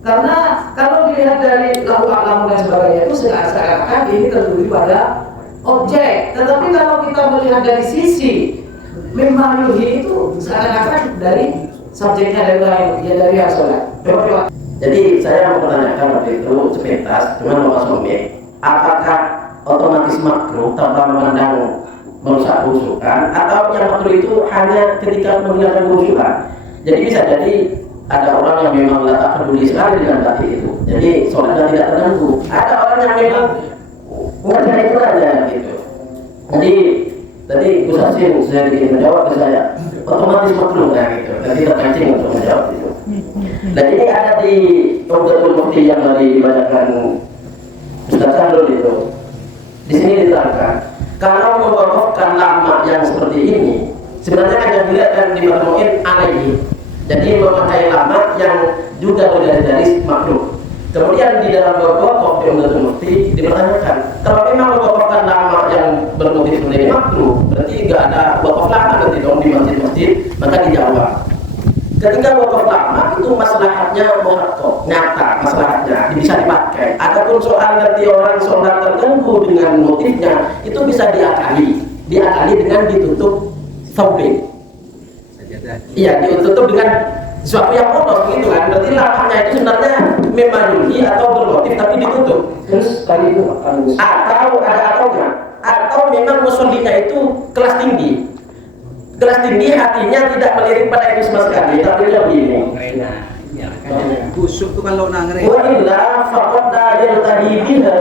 Karena kalau dilihat dari lahu a'lamu dan sebagainya itu seakan-akan ini tertuju pada objek, tetapi kalau kita melihat dari sisi memahami itu seakan-akan dari subjeknya dari dari sholat. Coba. Jadi saya mau pertanyakan waktu itu sepintas dengan Mas Omik, apakah otomatis makruh tanpa memandang merusak kehusukan, atau yang makruh itu hanya ketika menghilangkan kehusukan? Jadi bisa jadi ada orang yang memang tak peduli sekali dengan tadi itu, jadi sholatnya tidak terganggu. Ada orang yang memang ngerjain itu aja gitu. Jadi tadi Gus Hasim saya menjawab ke saya, otomatis makruh kan gitu. Tadi terpancing untuk menjawab itu. Dan ini ada di Umdatul Mufti yang tadi dibacakan Ustaz Sandul itu. Di sini diterangkan, kalau mewakafkan lama yang seperti ini, sebenarnya yang dilihat dan dimakruhin alaihi. Jadi memakai lama yang juga dari makruh. Kemudian di dalam wakaf di Umdatul Mufti dipertanyakan, kalau memang mewakafkan lama yang bermotif menjadi makruh, berarti nggak ada wakaf lama nanti dong di masjid-masjid, maka dijawab. Ketika wakaf lama itu maslahatnya muhakkak, nyata maslahatnya bisa dipakai. Adapun soal nanti orang sholat terganggu dengan motifnya itu bisa diakali dengan ditutup taubin. Iya, ditutup dengan sesuatu yang polos gitu kan. Berarti lamanya itu sebenarnya memayungi atau bermotif tapi ditutup. Terus tadi itu atau ada atau memang musollinya itu kelas tinggi. Kelas tinggi hatinya tidak melirik pada itu sama sekali, tapi dia begini. Busuk tuh kalau nangre. Wa illa faqad yaltahi biha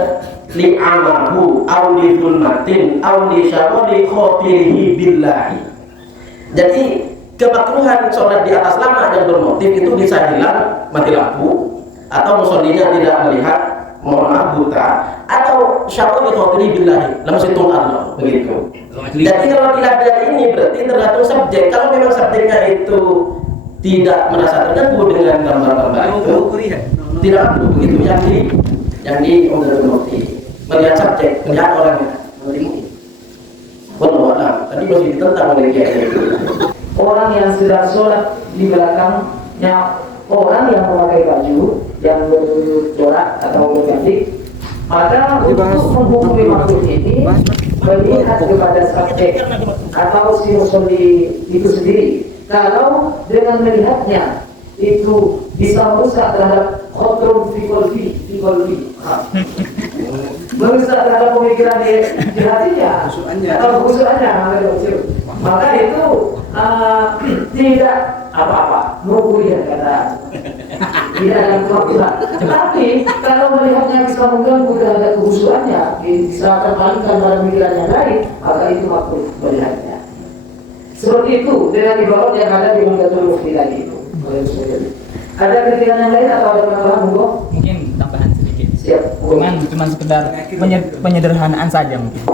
li amahu aw li dhulmatin aw li syawali khotirihi billahi. Jadi kemakruhan sholat di atas lama yang bermotif itu bisa hilang mati lampu, atau musollinya tidak melihat, mohon maaf buta, atau syawali khotirihi billahi, langsung Allah begitu. Jadi kalau dilihat dari ini berarti tergantung subjek. Kalau memang subjeknya itu tidak merasa terganggu dengan gambar-gambar itu, tidak perlu begitu. Yang di Umdatul Mufti melihat subjek, melihat orangnya, wallah tadi masih ditentang oleh kiai. Orang yang sedang sholat di belakangnya orang yang memakai baju yang bercorak atau berganti, maka untuk menghukumi makruh ini melihat kepada subjek atau si musolli itu sendiri. Kalau dengan melihatnya itu bisa merusak terhadap khotrum fi qalbi. merusak terhadap pemikiran di hatinya atau khususannya, maka itu tidak apa-apa, merugikan kata tidak ada kemampuan. Tetapi kalau melihatnya bisa mengganggu terhadap kehusuannya, bisa terbalikkan pada pemikiran yang lain, maka itu makruh melihatnya. Seperti itu dengan ibarat yang ada di Munggatul Mufti tadi itu. Ada kritikan yang lain atau ada penambahan, Monggo? Mungkin tambahan sedikit. Siap. Cuman sekedar penyederhanaan saja mungkin.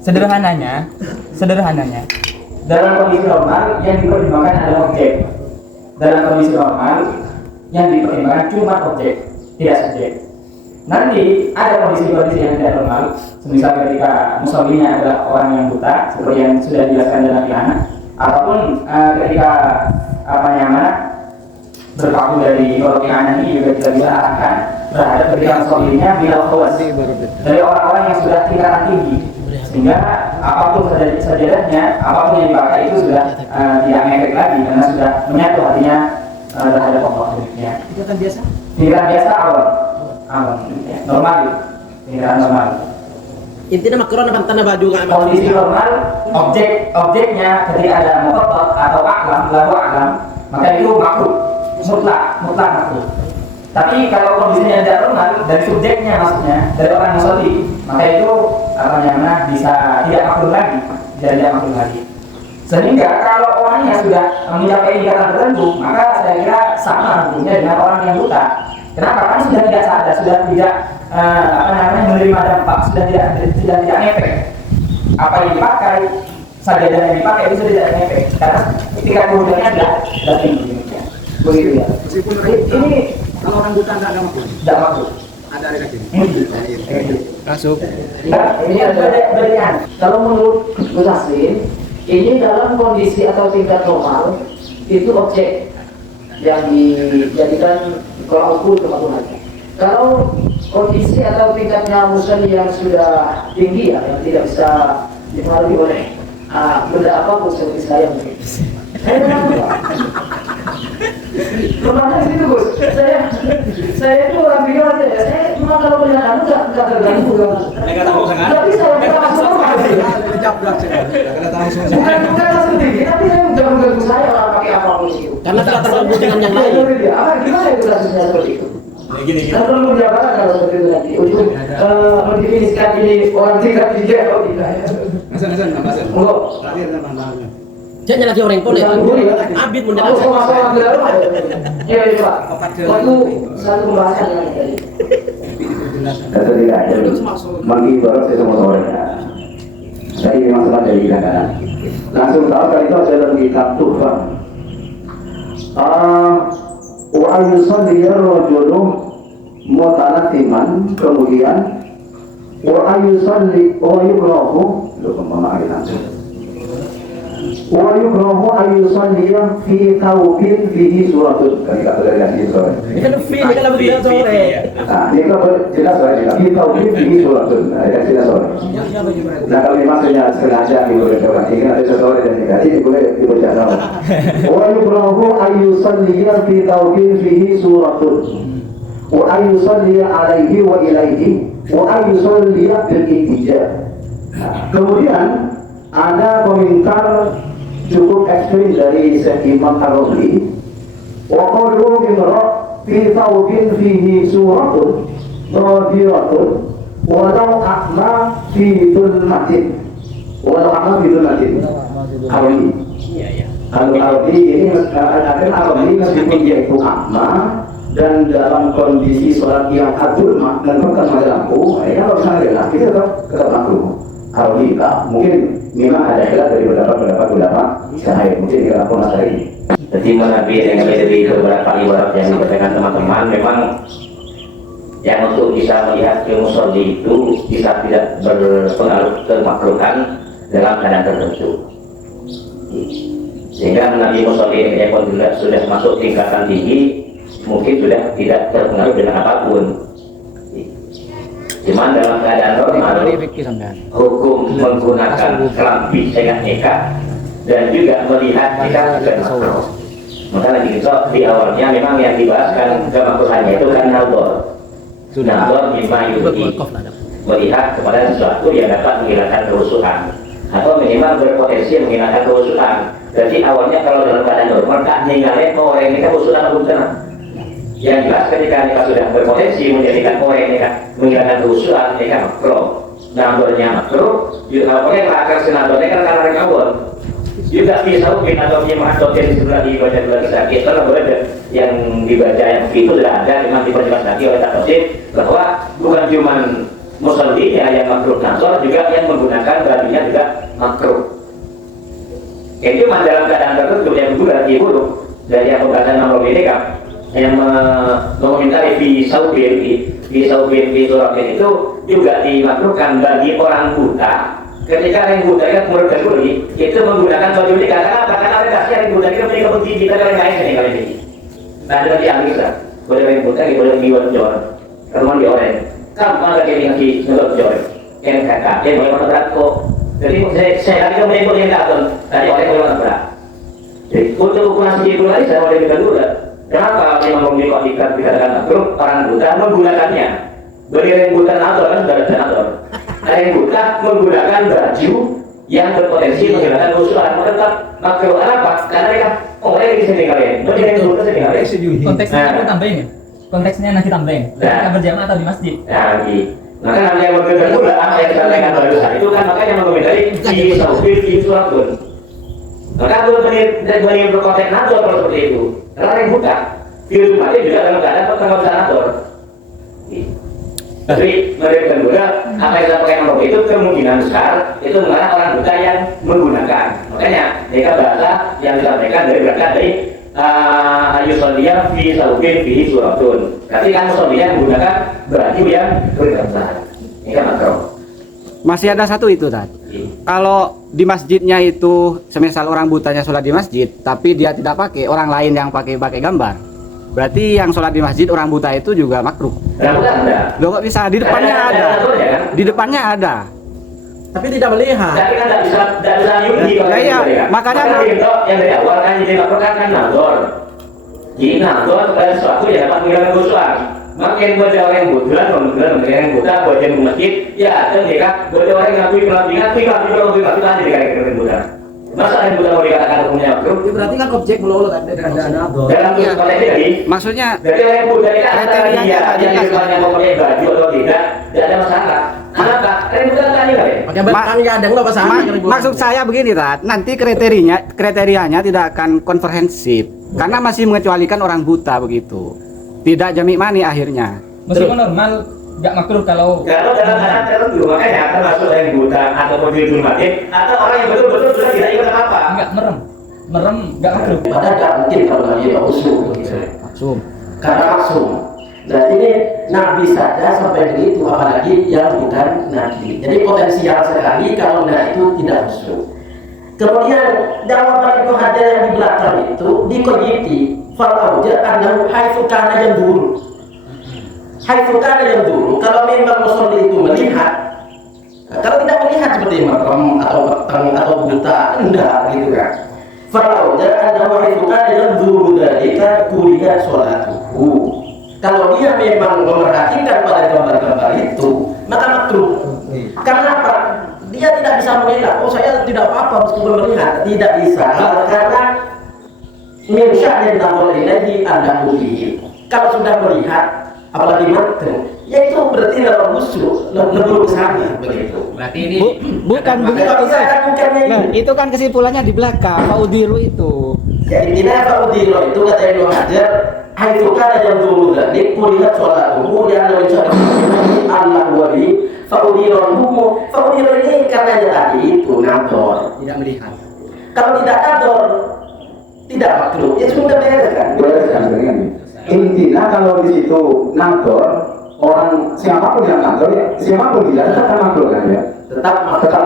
Sederhananya dalam kondisi normal yang dipertimbangkan adalah objek. Dalam kondisi normal yang dipertimbangkan cuma objek, tidak subjek. Nanti ada kondisi-kondisi yang tidak normal, semisal ketika musollinya adalah orang yang buta, seperti yang sudah dijelaskan dalam Qiyamah, ataupun ketika berpaku dari golongan Qiyamah ini juga kita bisa arahkan terhadap ketika musollinya bila khawas dari orang-orang yang sudah tingkatan tinggi, sehingga apapun sajadahnya, apapun yang dipakai itu sudah tidak ngefek lagi karena sudah menyatu hatinya terhadap Allah. Tingkatan biasa awal normal, tingkatan normal. Intinya makron apa tanah baju nggak? Kondisi normal, objeknya ketika ada muqaddar atau a'lam, lahu a'lam, maka itu makruh, mutlak makruh. Tapi kalau kondisinya tidak normal, dari subjeknya maksudnya, dari orang musolli, maka itu bisa tidak makruh lagi, tidak makruh lagi. Sehingga kalau orangnya sudah mencapai tingkatan tertentu, maka saya kira sama hukumnya dengan orang yang buta. Kenapa? Karena sudah tidak sadar, sudah tidak menerima dampak, sudah tidak efek. Apa yang dipakai, sajadah yang dipakai itu sudah tidak efek. Karena ketika kemudiannya adalah tinggi. Begitu ya. Meskipun Ini kalau orang buta nggak makruh. tidak makruh. Ada redaksinya. Masuk. Ini ada berian. Kalau menurut Gus Hasim, ini dalam kondisi atau tingkat normal itu objek yang dijadikan kalau ukur kemampuan. Kalau kondisi atau tingkatnya musolli yang sudah tinggi ya, yang tidak bisa dipengaruhi oleh benda apapun seperti saya mungkin. Saya kemana situ Gus? Saya itu orang bingung aja ya. Saya cuma kalau melihat kamu nggak terganggu. Nggak bisa kita masuk apa sih? Bukan langsung tinggi, tapi saya nggak mengganggu saya orang pakai apapun itu. Karena tidak terganggu dengan yang lain. Apa gimana itu kasusnya seperti itu? Dan perlu diapakan kalau seperti itu nanti untuk mendefinisikan ini orang tingkat tinggi atau tidak ya? Hasan, Monggo. terakhir tambahannya. Jangan lagi orang boleh. Abid mendadak. Iya, Pak. Waktu satu pembahasan yang tadi. Atau tidak ada mengibarat semua orang. Jadi memang sempat dari kadang. Langsung tahu kali itu ada dalam kitab Tuhfah. Wa ayusalli ar-rajulu mutanattiman, kemudian wa ayusalli wa yukrahu, lupa mama langsung. Wa yukrahu ayusalli fi thawbin fihi suratun. Kali kata dari sore. Ini kan ini kalau begitu sore. Nah, ini kalau jelas soalnya fi thawbin fihi suratun. Yang jelas sore. Nah, kalau memang sengaja boleh coba ini ada sore dan dikasih boleh dibaca sama. Wa yukrahu ayusalli fi thawbin fihi suratun. Wa ayusalli alaihi wa ilaihi wa ayusalli bil ittija. Kemudian ada komentar cukup ekstrim dari Syekh Imam Ar-Razi. Wa qawluhu imra fi thawbin fihi suratun radiratun walau akma fi dhulmatin. Walau akma fi dhulmatin. Arabi. Kalau Arabi ini akan Arabi meskipun dia itu akma dan dalam kondisi sholat yang adulma dan bukan pada lampu, ya kalau misalnya lelaki itu tetap makruh. Arabi mungkin memang ada khilaf dari beberapa ulama sahih, mungkin kita pun ini. Jadi mengambil dengan dari beberapa ibarat yang disampaikan teman-teman, memang yang untuk bisa melihat ke musolli itu bisa tidak berpengaruh kemakruhan dalam keadaan tertentu. Sehingga Nabi musolli yang sudah masuk tingkatan tinggi, mungkin sudah tidak terpengaruh dengan apapun. Cuman dalam keadaan normal, hukum menggunakan kelambi dengan nikah dan juga melihat nikah juga makruh. Maka lagi itu di awalnya memang yang dibahaskan kemakruhannya itu kan nador. Nador mimma yuti melihat kepada sesuatu yang dapat menghilangkan kehusuan atau minimal berpotensi menghilangkan kehusuan. Jadi awalnya kalau dalam keadaan normal tak ninggalin orang ini kan kehusuan belum tenang. Yang jelas ketika nikah sudah berpotensi menjadikan orang ini kan menghilangkan kehusuan, nikah makruh. Nandornya makruh, juga boleh rakar sinandornya kan karena mereka awal. Juga pisau bin atau jemaah dosen di sebelah dibaca dua kisah itu berada yang dibaca yang itu sudah ada, memang diperjelas lagi oleh Taufik bahwa bukan cuma musallinya yang makruh nasor, juga yang menggunakan bajunya juga makruh. Itu cuma dalam keadaan tertentu yang juga diburuk dari Abu Hasan Nawawi ini kan yang mengomentari pisau bin itu juga dimakruhkan bagi orang buta. Ketika orang buta kan menurut Ghazali itu menggunakan baju ini karena apa? Karena redaksi orang buta itu mereka benci kita orang lain ini kali ini. Nah dengan diambil lah, boleh orang buta, boleh dibuat jor, kalau di orang, kamu ada yang lagi ngelok jor, yang kakak, yang boleh mana berat kok. Jadi saya lagi itu menyebut yang datang, tadi orang boleh mana berat. Jadi untuk ukuran segitu lagi saya boleh bilang dulu. Kenapa memang memiliki ikat dikatakan makruh orang buta menggunakannya? Bagi orang buta nador kan sudah ada nador. Yang buta menggunakan baju yang berpotensi menghilangkan kehusuan, tetap makruh. Apa? Karena mereka orang di sini kalian, bagi yang buta sini kalian. Konteksnya aku tambahin ya. Konteksnya nanti tambahin. Kita berjamaah atau di masjid. Lagi. Maka nanti yang berbeda pula apa yang disampaikan barusan itu kan makanya mengomentari di Saudi di Suratun. Maka itu benar berkonteks nador kalau seperti itu. Karena yang buta, virus mati juga dalam keadaan pertanggal bisa nador. Jadi mereka juga apa yang dilakukan nomor itu kemungkinan besar itu mengarah orang buta yang menggunakan. Makanya mereka bahasa yang disampaikan dari berkat dari ayusoliyah fi saubin fi suratun. Tapi kan musoliyah menggunakan baju yang bergambar. Ini kan makro. Masih ada satu itu tadi. Kalau di masjidnya itu semisal orang butanya sholat di masjid, tapi dia tidak pakai, orang lain yang pakai gambar. Berarti yang sholat di masjid orang buta itu juga makruh. Loh kok bisa? Di depannya ada. Di depannya ada. Tapi tidak melihat. Tapi kan tidak bisa yudi. Iya, makanya yang dari awal kan jadi lakukan kan nador. Jadi nador pada sesuatu yang dapat menghilangkan kehusuan. Makin buat orang yang buta, yang buta buat yang masjid, ya itu mereka buat orang yang ngakui pelambingan, ngakui jadi kayak buta. Masa yang buta mau dikatakan hukumnya makruh? Berarti kan objek melulu kan ada nador. Dalam konteks ini tadi, maksudnya dari orang yang buta ini kan antara dia yang mau pakai baju atau tidak ada masalah. Kenapa? Orang buta tanya kan? Pakai batang ya ada nggak masalah. Maksud saya begini, Tat. Nanti kriterianya tidak akan komprehensif karena masih mengecualikan orang buta begitu. Tidak jami mani akhirnya. Meskipun normal nggak makruh kalau dalam keadaan tertentu, makanya termasuk yang buta atau mobil mati atau orang yang betul-betul sudah tidak ingat apa. nggak merem nggak makruh. Padahal nggak mungkin kalau Nabi maksum begitu. Maksum. Karena maksum. Berarti ini Nabi saja sampai begitu, apalagi yang bukan Nabi. Jadi potensial sekali kalau Nabi itu tidak maksum. Kemudian jawaban itu ada yang di belakang itu dikoditi. Falauja anahu haitsu kana yang dulu. Haitsu kana yang dulu. Kalau memang musolli itu melihat, kalau tidak melihat seperti merem atau petang atau buta, enggak gitu kan. Falauja anahu haitsu kana yang dulu dari kuliah sholatuhu. Kalau dia memang memerhatikan pada gambar-gambar itu, maka makruh. Kenapa? Dia tidak bisa mengelak. Oh saya tidak apa-apa meskipun melihat, tidak bisa. Karena Mirsya yang nampak ini anda mungkin. Kalau sudah melihat, apalagi mateng, ya itu berarti dalam musuh lebih besar begitu. Berarti ini Bukan begitu. Nah, itu kan kesimpulannya di belakang. Faudiru itu. Ya intinya Faudiru itu kata Ibnu Hajar, itu kan yang dulu tadi kulihat sholat kemudian dari sholat Allah wali Faudiru ini karena tadi itu nador, tidak melihat. Kalau tidak nador tidak makruh, ya sudah beres kan? Intinya kalau di situ nador, orang siapapun yang nador, siapapun tidak akan makruh kan ya? Tetap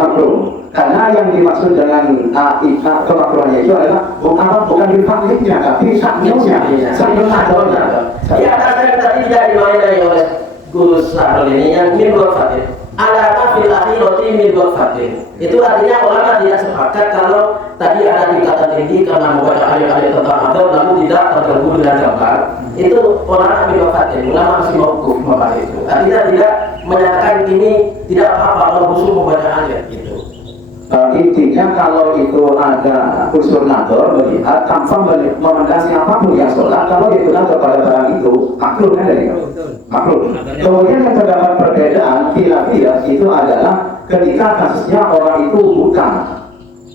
makruh. Karena yang dimaksud dengan kemakruhannya itu adalah bukan di faktiknya, tapi saknunya, saknu nadornya. Ya, tadi tidak dimulai oleh Guru Sahrul ini yang min fatin. Alama fil akhirati min fatin. Itu artinya ulama tidak sepakat kalau tadi ada tingkatan tinggi karena membaca ayat-ayat tentang adab lalu tidak terganggu dengan gambar, itu orang ambil fatih, ulama masih mauquf membahas itu. Artinya tidak menyatakan ini tidak apa-apa kalau khusus membaca ayat gitu. Intinya kalau itu ada unsur nador melihat tanpa memandang siapapun yang sholat, kalau itu nador pada barang itu makruh kan dari makruh. Kemudian yang terdapat perbedaan khilafiyah itu adalah ketika kasusnya orang itu bukan.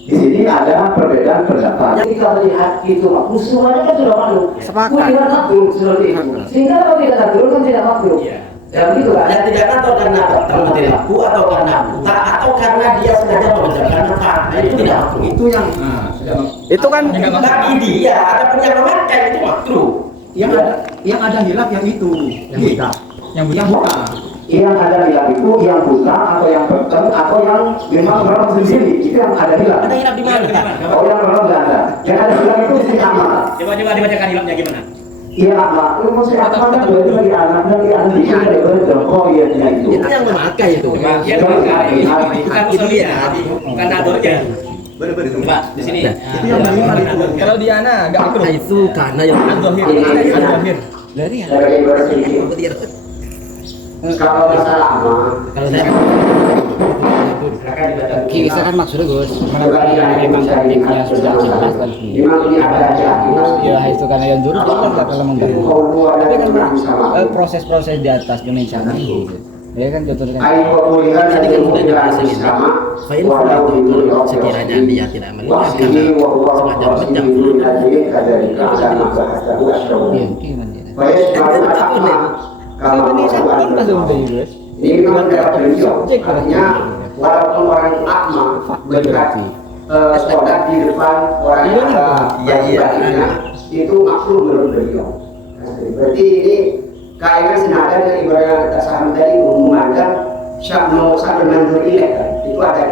Di sini ada perbedaan pendapat. Jika melihat itu makruh, semuanya kan sudah makruh. Sepakat. Kulihat makruh seperti itu. Sehingga kalau tidak makruh kan tidak makruh. Ya begitu kan? Yang tidak tahu karena terbukti laku atau karena buta atau karena dia sengaja mengerjakan apa, itu tidak makruh. Itu yang Itu kan bagi dia ada punya memakai itu makruh. yang ada hilaf yang itu. Yang buta. Yang ada hilaf itu yang buta atau yang bekem atau yang memang merem sendiri, itu yang ada hilaf. Ada hilaf di mana? Oh, yang merem tidak ada. Yang ada hilaf itu si amal. Coba dibacakan hilafnya gimana? Iya, amal. Itu si amal kan berarti bagi anaknya di anak di sini ada berkoyetnya itu. Itu yang memakai itu. Dia bukan usulnya, bukan nadornya. Mbak, di sini. Itu yang Kalau di ana enggak makruh. itu karena yang Ad-dhahir. Ana itu ad-dhahir. Sebagai bersedikit. Kalau masalah amal, kalau saya Kisah kan maksudnya Gus, juga tidak bisa dilihat secara jelas. Memang ini ada jelas. ya itu karena yang dulu kan kalau mengganggu. Tapi kan proses-proses di atas Indonesia kan gitu. Ya kan contohnya kan. Air pemulihan tadi dan kan sudah pemulihan dijelasin sama. Fa'in itu kalau sekiranya dia tidak melihat karena sengaja menjam Iya, gimana ya? Kalau Indonesia kan langsung dari Gus. ini memang dapat beliau, artinya walaupun orang akma melihat sholat di depan orang yang ibadahnya itu makruh menurut beliau. Berarti ini kaitan senada dengan ibadah tasawuf tadi memandang syabnu mandur ilek itu ada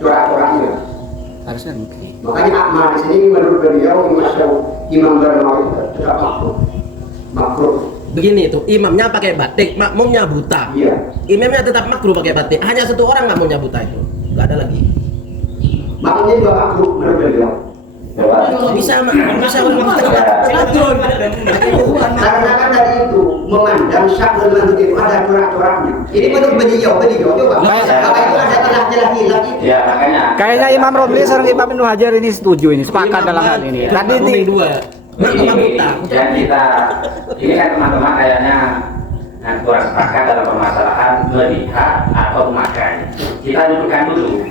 corak-coraknya. Harusnya mungkin. Makanya akma di sini menurut beliau Imam Bernawi tetap makruh. begini itu imamnya pakai batik, makmumnya buta. Iya. Imamnya tetap makruh pakai batik. Hanya satu orang makmumnya buta itu, nggak ada lagi. Makmumnya juga makruh menurut beliau. Kalau bisa orang buta silaturahmi. Karena kan dari itu memandang syabnu mandur itu ada corak-coraknya. Ini menurut beliau coba. Apa itu ada celah-celah hilang itu? Ya makanya. Kayaknya Imam Romli serta Imam Ibnu Hajar ini setuju ini, sepakat dalam hal ini. Tadi ini dua. Ini dan kita ini kan teman-teman kayaknya kurang sepakat dalam permasalahan melihat atau memakai. Kita dudukkan dulu.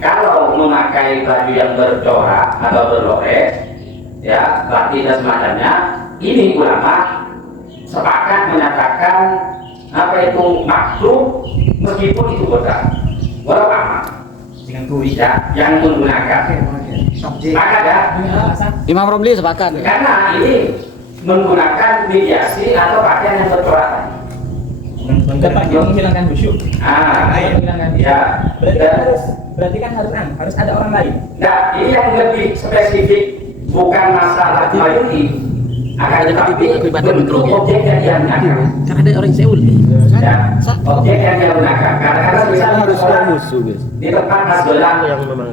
Kalau memakai baju yang bercorak atau berlores, ya batik dan semacamnya, ini ulama sepakat menyatakan apa itu makruh meskipun itu botak, walau amal dengan kuis ya yang menggunakan. Sepakat ya? Imam Romli sepakat. Karena ini menggunakan mediasi atau pakaian yang bercorak. Menghilangkan khusyuk. Menghilangkan ya. Berarti kan harus ada orang lain. Nah, ini yang lebih spesifik bukan masalah mayoritas, akan tetapi bentuk objek yang dia gunakan. Kan ada orang Seoul nih. Ya, objek yang dia gunakan. Karena misalnya Harus sholat musuh Gus. di tempat masjid yang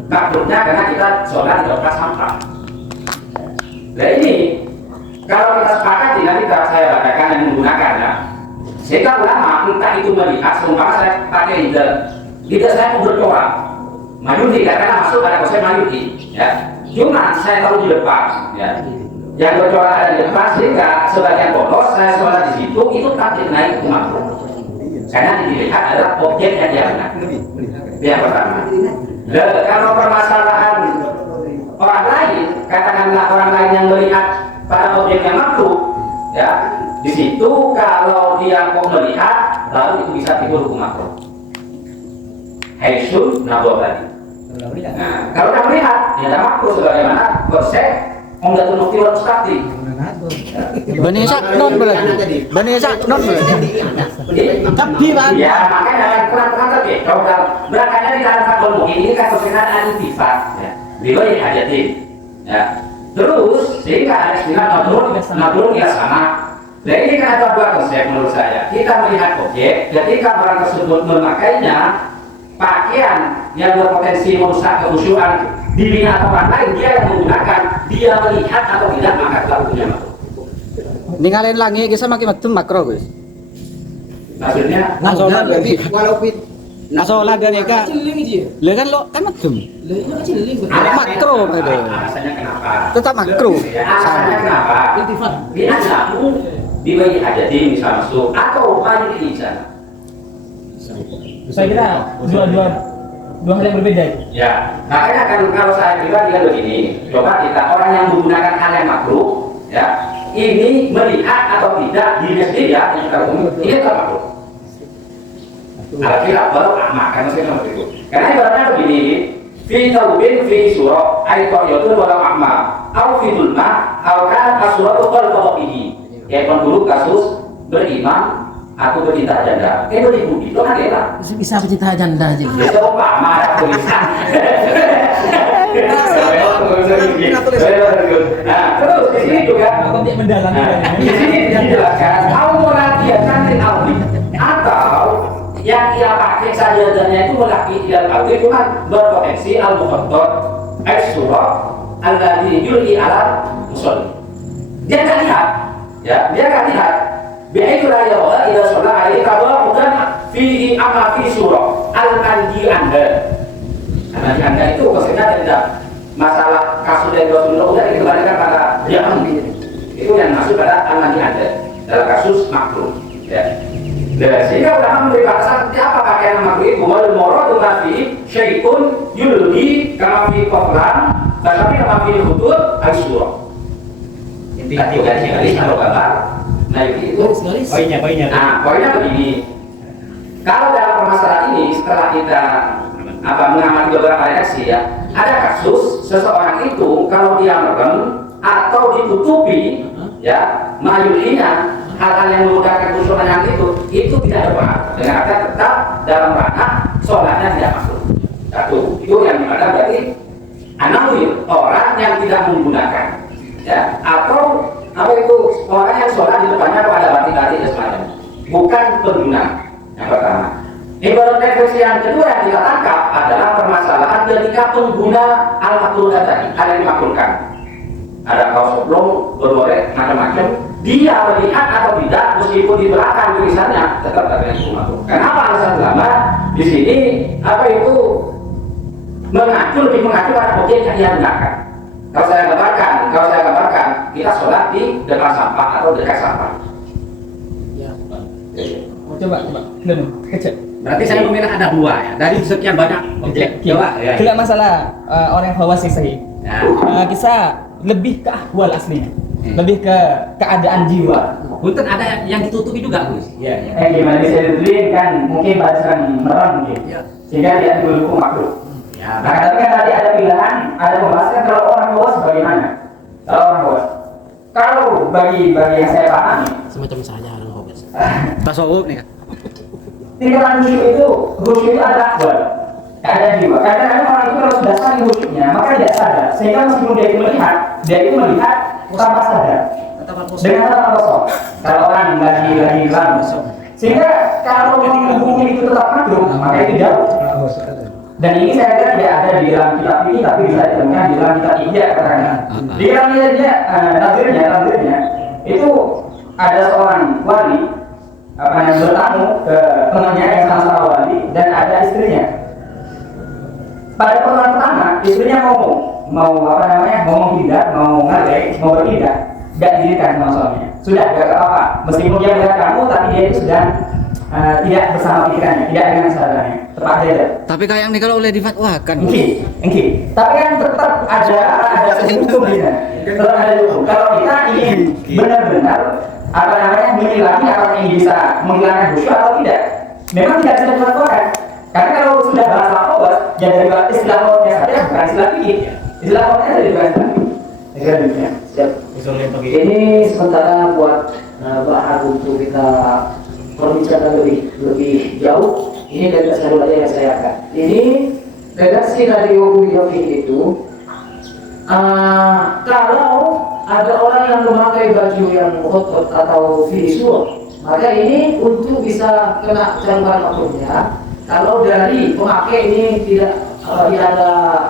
maksudnya karena kita sholat di tempat sampah. Nah ini kalau kita sepakati nanti saya bacakan yang menggunakan ya. Sehingga ulama entah itu melihat seumpama saya pakai tidak saya mau bercorak. Mayuti karena masuk pada konsep mayuti ya. Cuma saya tahu di depan ya. Yang bercorak ada di depan sehingga sebagian bolos saya sholat di situ itu tak naik ke makruh. Karena dilihat adalah objek yang dia gunakan. Itu yang pertama. Dan kalau permasalahan orang lain, katakanlah orang lain yang melihat pada objek yang makruh, ya di situ kalau dia mau melihat, lalu itu bisa timbul hukum makruh. Haisun nabwa tadi. Nah, kalau tidak melihat, ya tidak makruh sebagaimana konsep Onggatun Nukti wal Mustaqti. Bani Ishaq non berarti. Bani Ishaq non berarti. Tapi Bang, Ya makanya akan kurang-kurang tapi kalau berangkatnya di dalam Fathul Mu'in ini kan konsepnya antifat, ya. Bila hajatin, ya. Terus sehingga ada istilah nabrun ila sama. Nah ini kan ada dua konsep menurut saya. Kita melihat objek, ketika orang tersebut memakainya, pakaian yang berpotensi merusak kekhusyuan dirinya atau orang lain, dia yang menggunakan, dia melihat atau tidak, maka telah hukumnya makruh. Ninggalin langi kisah makin maktum makro guys. Maksudnya Nasolah berarti walaupun nasolah dan eka. Lah kan lo kan maktum. Makro ada. Alasannya kenapa? Tetap makro. Alasannya kenapa? Biasamu dibagi hajati misal masuk atau bagi izin. Saya kira dua hal yang berbeda. Ya, makanya kan kalau saya bilang begini, coba kita orang yang menggunakan hal yang makruh, ya, ini melihat atau tidak diri sendiri ya, ini tak makruh. Alhamdulillah baru amak kan saya seperti itu. Karena ibaratnya begini, fi taubin fi surah ayat qaryatun walau akma, au fi dulma, au kan asuratu qalqatu bihi. Kayak dulu kasus berimam aku bercinta janda, itu dibunuh, itu kan enak. bisa bercinta janda aja. Itu apa? Marah tulisan. Nah, terus di sini juga mendalam. di sini dijelaskan kaum laki nanti audi atau yang ia pakai sajadahnya itu laki tidak audi itu kan berpotensi al-muqaddad as-surah alladhi yulhi ala musalli. Dia nggak lihat, ya, dia nggak lihat. Biaitu la yawla ila sholat alaihi qadha bukan fihi amma fi surah al-manji anda. Al-manji anda itu maksudnya tidak masalah kasus dari Rasulullah udah dikembalikan pada dia itu yang masuk pada al-manji anda dalam kasus makruh. Ya. Nah, sehingga ulama memberi batasan apa pakaian makruh itu wal muradu fi syai'un yulhi kama fi qaflan tetapi kama fi hudud al-surah. Intinya garis kalau gambar. Nah itu poinnya. Nah poinnya begini. Kalau dalam permasalahan ini setelah kita mengamati beberapa reaksi ya, ada kasus seseorang itu kalau dia merem atau ditutupi ya mayulinya hal-hal yang memudahkan khusyukan itu tidak berpengaruh. Dengan kata tetap dalam ranah sholatnya tidak masuk. Satu itu yang dimana berarti anamil orang yang tidak menggunakan ya atau apa itu orang yang sholat di depannya pada batin-batin dan semacam bukan pengguna. Yang pertama ibarat refleksi yang kedua yang kita tangkap adalah permasalahan ketika pengguna al-makruh tadi ada yang dimakruhkan, ada kaos oblong bergoreng macam-macam, dia melihat atau tidak meskipun di belakang tulisannya tetap ada yang makruh. Kenapa alasan ulama di sini apa itu lebih mengacu pada objek yang dia gunakan. Kalau saya gambarkan, kita sholat di depan sampah atau dekat sampah. Ya. Coba, kecil. Berarti saya memilih ada dua ya dari sekian banyak objek. Coba. Ya. Tidak masalah orang hawa sih sahih. Ya. Kisah lebih ke ahwal aslinya, lebih ke keadaan jiwa. Punten ada yang ditutupi juga, Gus. Ya. Gimana bisa ditutupi kan mungkin barisan merem mungkin. Ya. Sehingga dia dulu makruh. Ya, nah, tapi kan tadi ada pilihan, ada pembahasan kalau orang luas bagaimana? Kalau orang luas, kalau bagi yang saya pahami, Semacam saya orang hobi. Tasawuf nih. tingkatan khusyuk itu ada akbar, ada jiwa. Kadang-kadang orang itu kalau sudah saling khusyuknya, maka tidak sadar. Sehingga meskipun dia itu melihat tanpa sadar, dengan tanpa kosong. Kalau orang lagi lam, sehingga kalau hukumnya itu tetap makruh, maka itu jauh. Dan ini saya kira tidak ada di dalam kitab ini, tapi bisa ditemukan di dalam kitab Ihya katanya. Di dalam Ihya, nazirnya itu ada seorang wali yang bertamu ke temannya yang sama-sama wali dan ada istrinya. Pada pertemuan pertama, istrinya mau pindah, mau ngalek, mau berpindah, tidak diizinkan sama suaminya. Sudah, gak apa-apa. Meskipun dia melihat kamu, tapi dia itu sudah tidak bersama pikirannya, tidak dengan sadarnya. Tepat saja. Tapi kayak yang ini kalau oleh difatwakan. Mungkin. Tapi kan tetap ada hukum di sana. Tetap ada hukum. Kalau kita ingin benar-benar menilai apakah ini bisa menghilangkan khusyuk atau tidak, memang tidak bisa difatwakan. Karena kalau sudah bahas lakobat, ya dari istilah lakobatnya saja bukan istilah fikih. Istilah lakobatnya dari bukan istilah fikih. Siap. Ini sementara buat bahan untuk kita perbincangan lebih jauh. Ini dari satu aja yang saya akan. Ini redaksi dari Wabu Yafi itu kalau ada orang yang memakai baju yang kotor atau visual, maka ini untuk bisa kena cambaran makhluknya Kalau dari pemakai ini tidak ada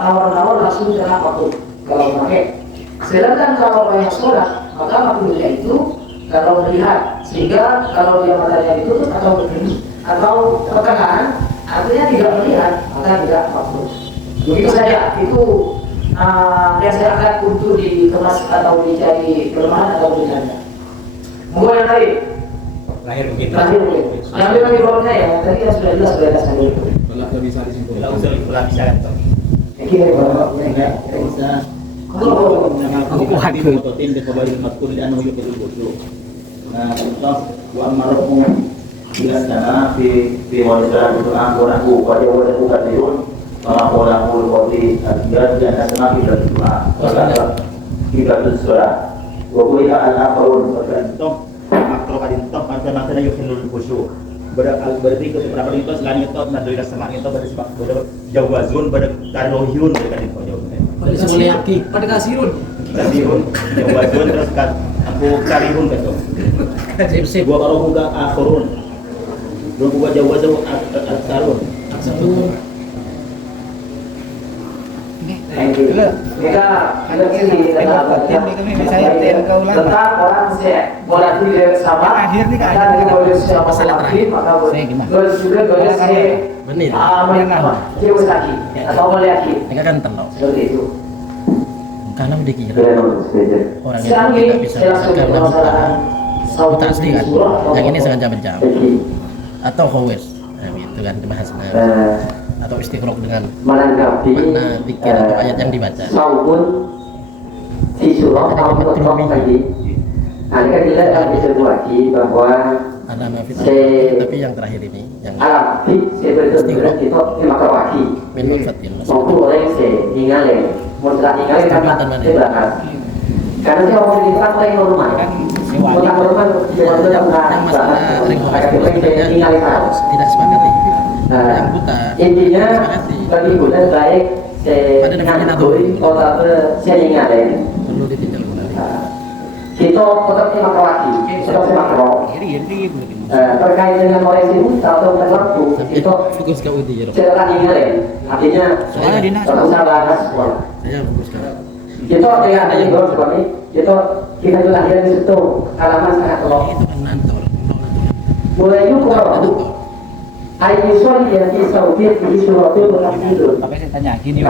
tawar-tawar langsung kena makruh kalau memakai. Sedangkan kalau banyak sholat maka makruhnya itu kalau melihat, sehingga kalau dia matanya ditutup atau berdiri atau pertengahan artinya tidak melihat maka tidak makruh. Begitu saja itu yang saya akan untuk dikemas atau dicari kelemahan atau bercanda. Monggo yang lain. Lahir begitu. Lahir begitu. Yang lagi bawahnya ya, tadi kan sudah jelas sudah dasar dulu. Kalau bisa disimpulkan. Kalau usul bisa kan toh. Kita bawa ya. Bisa. Aku fototin di kembali matkul dan mau yuk itu. Nah, contoh wa amarukum bila sana fi wajah itu aku pada wajah bukan dirun orang qoti dan asma fi doa. Kalau kita sudah wa qul al-akharun contoh makro kadin toh macam-macam yuk khusyuk. Berarti beberapa itu selain itu nadoi sama itu pada jawazun pada karohyun pada itu jauh. Pada semuliaki, pada kasirun. Kasirun jawazun terus kan aku karihun gitu. Sip gua kalau buka akhirun. Gua buka jawazun aksarun. Aksarun. Mereka tentang orang boleh tidak sama akhir nih kan boleh sama lagi maka boleh juga boleh lagi atau boleh lagi mereka kan tenang seperti itu karena udah kira orang yang tidak bisa karena buta asli kan yang ini sengaja menjam atau khawes itu kan dibahas atau istighraq dengan menanggapi mana zikir atau ayat yang dibaca maupun si surah maupun tadi. Nah, ini kan kita akan disebut lagi bahwa ada mafid tapi yang terakhir ini yang alam sebetulnya itu dimakawaki min fatin maupun orang ninggalin mutlak ninggalin kan sebelahkan karena saya mau kita paling normal mutlak normal yang masalah ninggalin tidak sepakati yang buta intinya bagi bulan baik ngandui atau saya ninggalin perlu ditinjau kembali kita tetap makawaki tetap makro terkait dengan koleksi atau waktu itu fokus ke UD ya setelah ninggalin artinya tidak usah bahas saya fokus ke kita dengan ini bro suami kita lahir di situ halaman sangat loh itu kan nantor mulai itu kalau Ayu Soli yang di Saudi di Surabaya berkasih itu. tapi saya tanya gini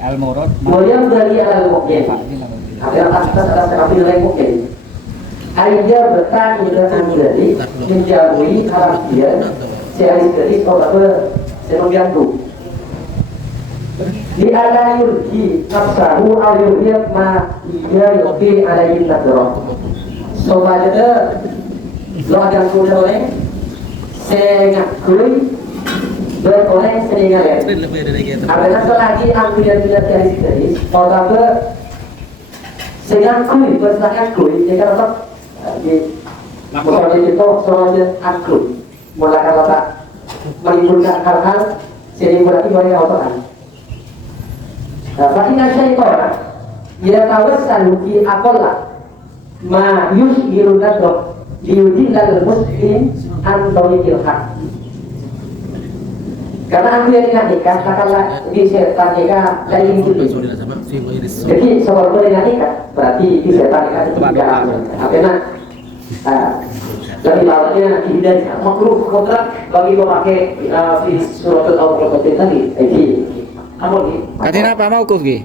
Al-Murad mulia dari Al-Muqin ada atas kafir lain mungkin Aida bertanya dengan dari menjauhi Arabian sehari dari saudara senogyantu di ala yurji nafsahu al-yurhiyat ma iya yuki alaihi nadroh sobatnya lo akan kuda sengakui berkoleng seningalnya karena selagi ambil-ambil dari saudara sengakui berselakakui jika dapat misalnya itu soalnya aklu mulakan letak menimbulkan hal-hal sehingga berarti banyak otoran Fakina syaitan ia tawassalu fi aqalla ma yushiru ladok liyudillal muslim an tariqil haq karena aku yang nikah katakanlah di setan nikah dari ini jadi soal nikah berarti di setan nikah itu tidak apa lebih bawahnya tidak makruh kontrak bagi memakai di surat al-Qur'an tadi ini Katin apa mau kuf gi?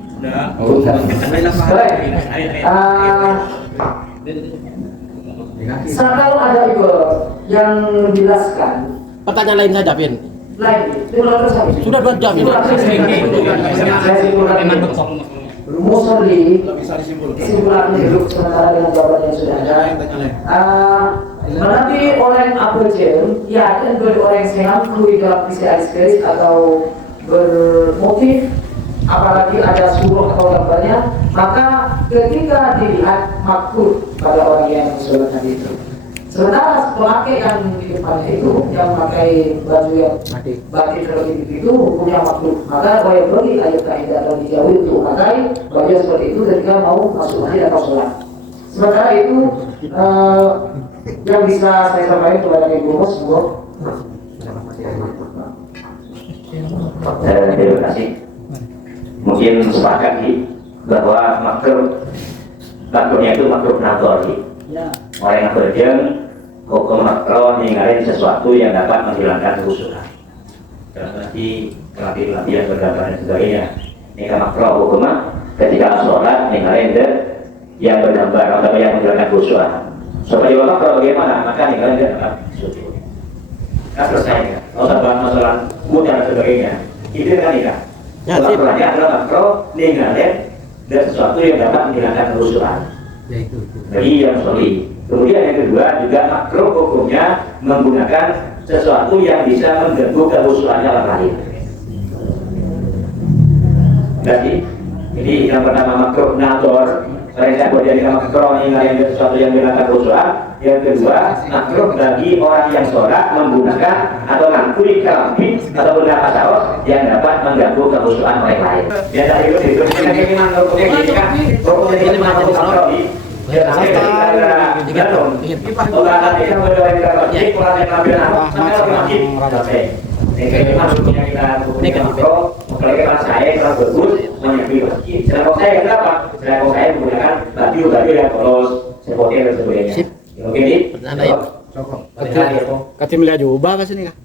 Kalau ada juga yang menjelaskan Pertanyaan lain saja, Pin. lain, Sudah 2 jam ini. Musolli kesimpulan hidup sementara dengan jawaban yang sudah ada. Menanti orang apa jem, ya dan orang yang senang kui dalam isi alis atau bermotif, apalagi ada suruh atau gambarnya, maka ketika dilihat makruh pada orang yang sholat tadi itu. Sementara pemakai yang di depannya itu, yang memakai baju yang batik seperti itu, hukumnya makruh. Maka kalau yang beli ayat kaidah dan dijauhi untuk memakai baju seperti itu ketika mau masuk masjid atau sholat. Sementara itu yang bisa saya sampaikan kepada Ibu Mas, Terima kasih. Mungkin sepakat bahwa makruhnya itu makruh nazar. Orang yang berjeng hukum makruh ninggalin sesuatu yang dapat menghilangkan khusyukan. Berarti kelambi-kelambi yang bergambar dan sebagainya. Ini kan makruh hukumnya ketika sholat ninggalin yang bergambar atau yang menghilangkan khusyukan. Supaya makruh bagaimana? Maka ninggalin dia dapat khusyuk. Nah selesai ya. Kalau bahas masalah mood dan sebagainya, itu kan nikah. Makruhnya adalah makruh ninggalin dan sesuatu yang dapat menghilangkan khusyukan bagi yang sholih. Kemudian yang kedua juga makruh hukumnya menggunakan sesuatu yang bisa mengganggu kekhusyukannya orang lain. Jadi yang pertama makruh nazar, saya menjadikan makruh ninggalin sesuatu yang menghilangkan kekhusyukan. Yang kedua makruh bagi orang yang sholat menggunakan atau mengakui kelambi atau benda saus yang dapat mengganggu kekhusyukan orang lain. Ya dari itu keinginan hukumnya ini makruh. Ya, saya ada gantung. Orang tadi kan berdoa kita wajib, orang yang ngambil nama, saya wajib. Ini maksudnya kita makro, apalagi kalau saya kalau bagus menyambi masjid. Sedangkan saya kenapa? Sedangkan saya menggunakan baju yang polos, seperti dan sebagainya. Oke, ini. Katim lihat juga ke sini kah?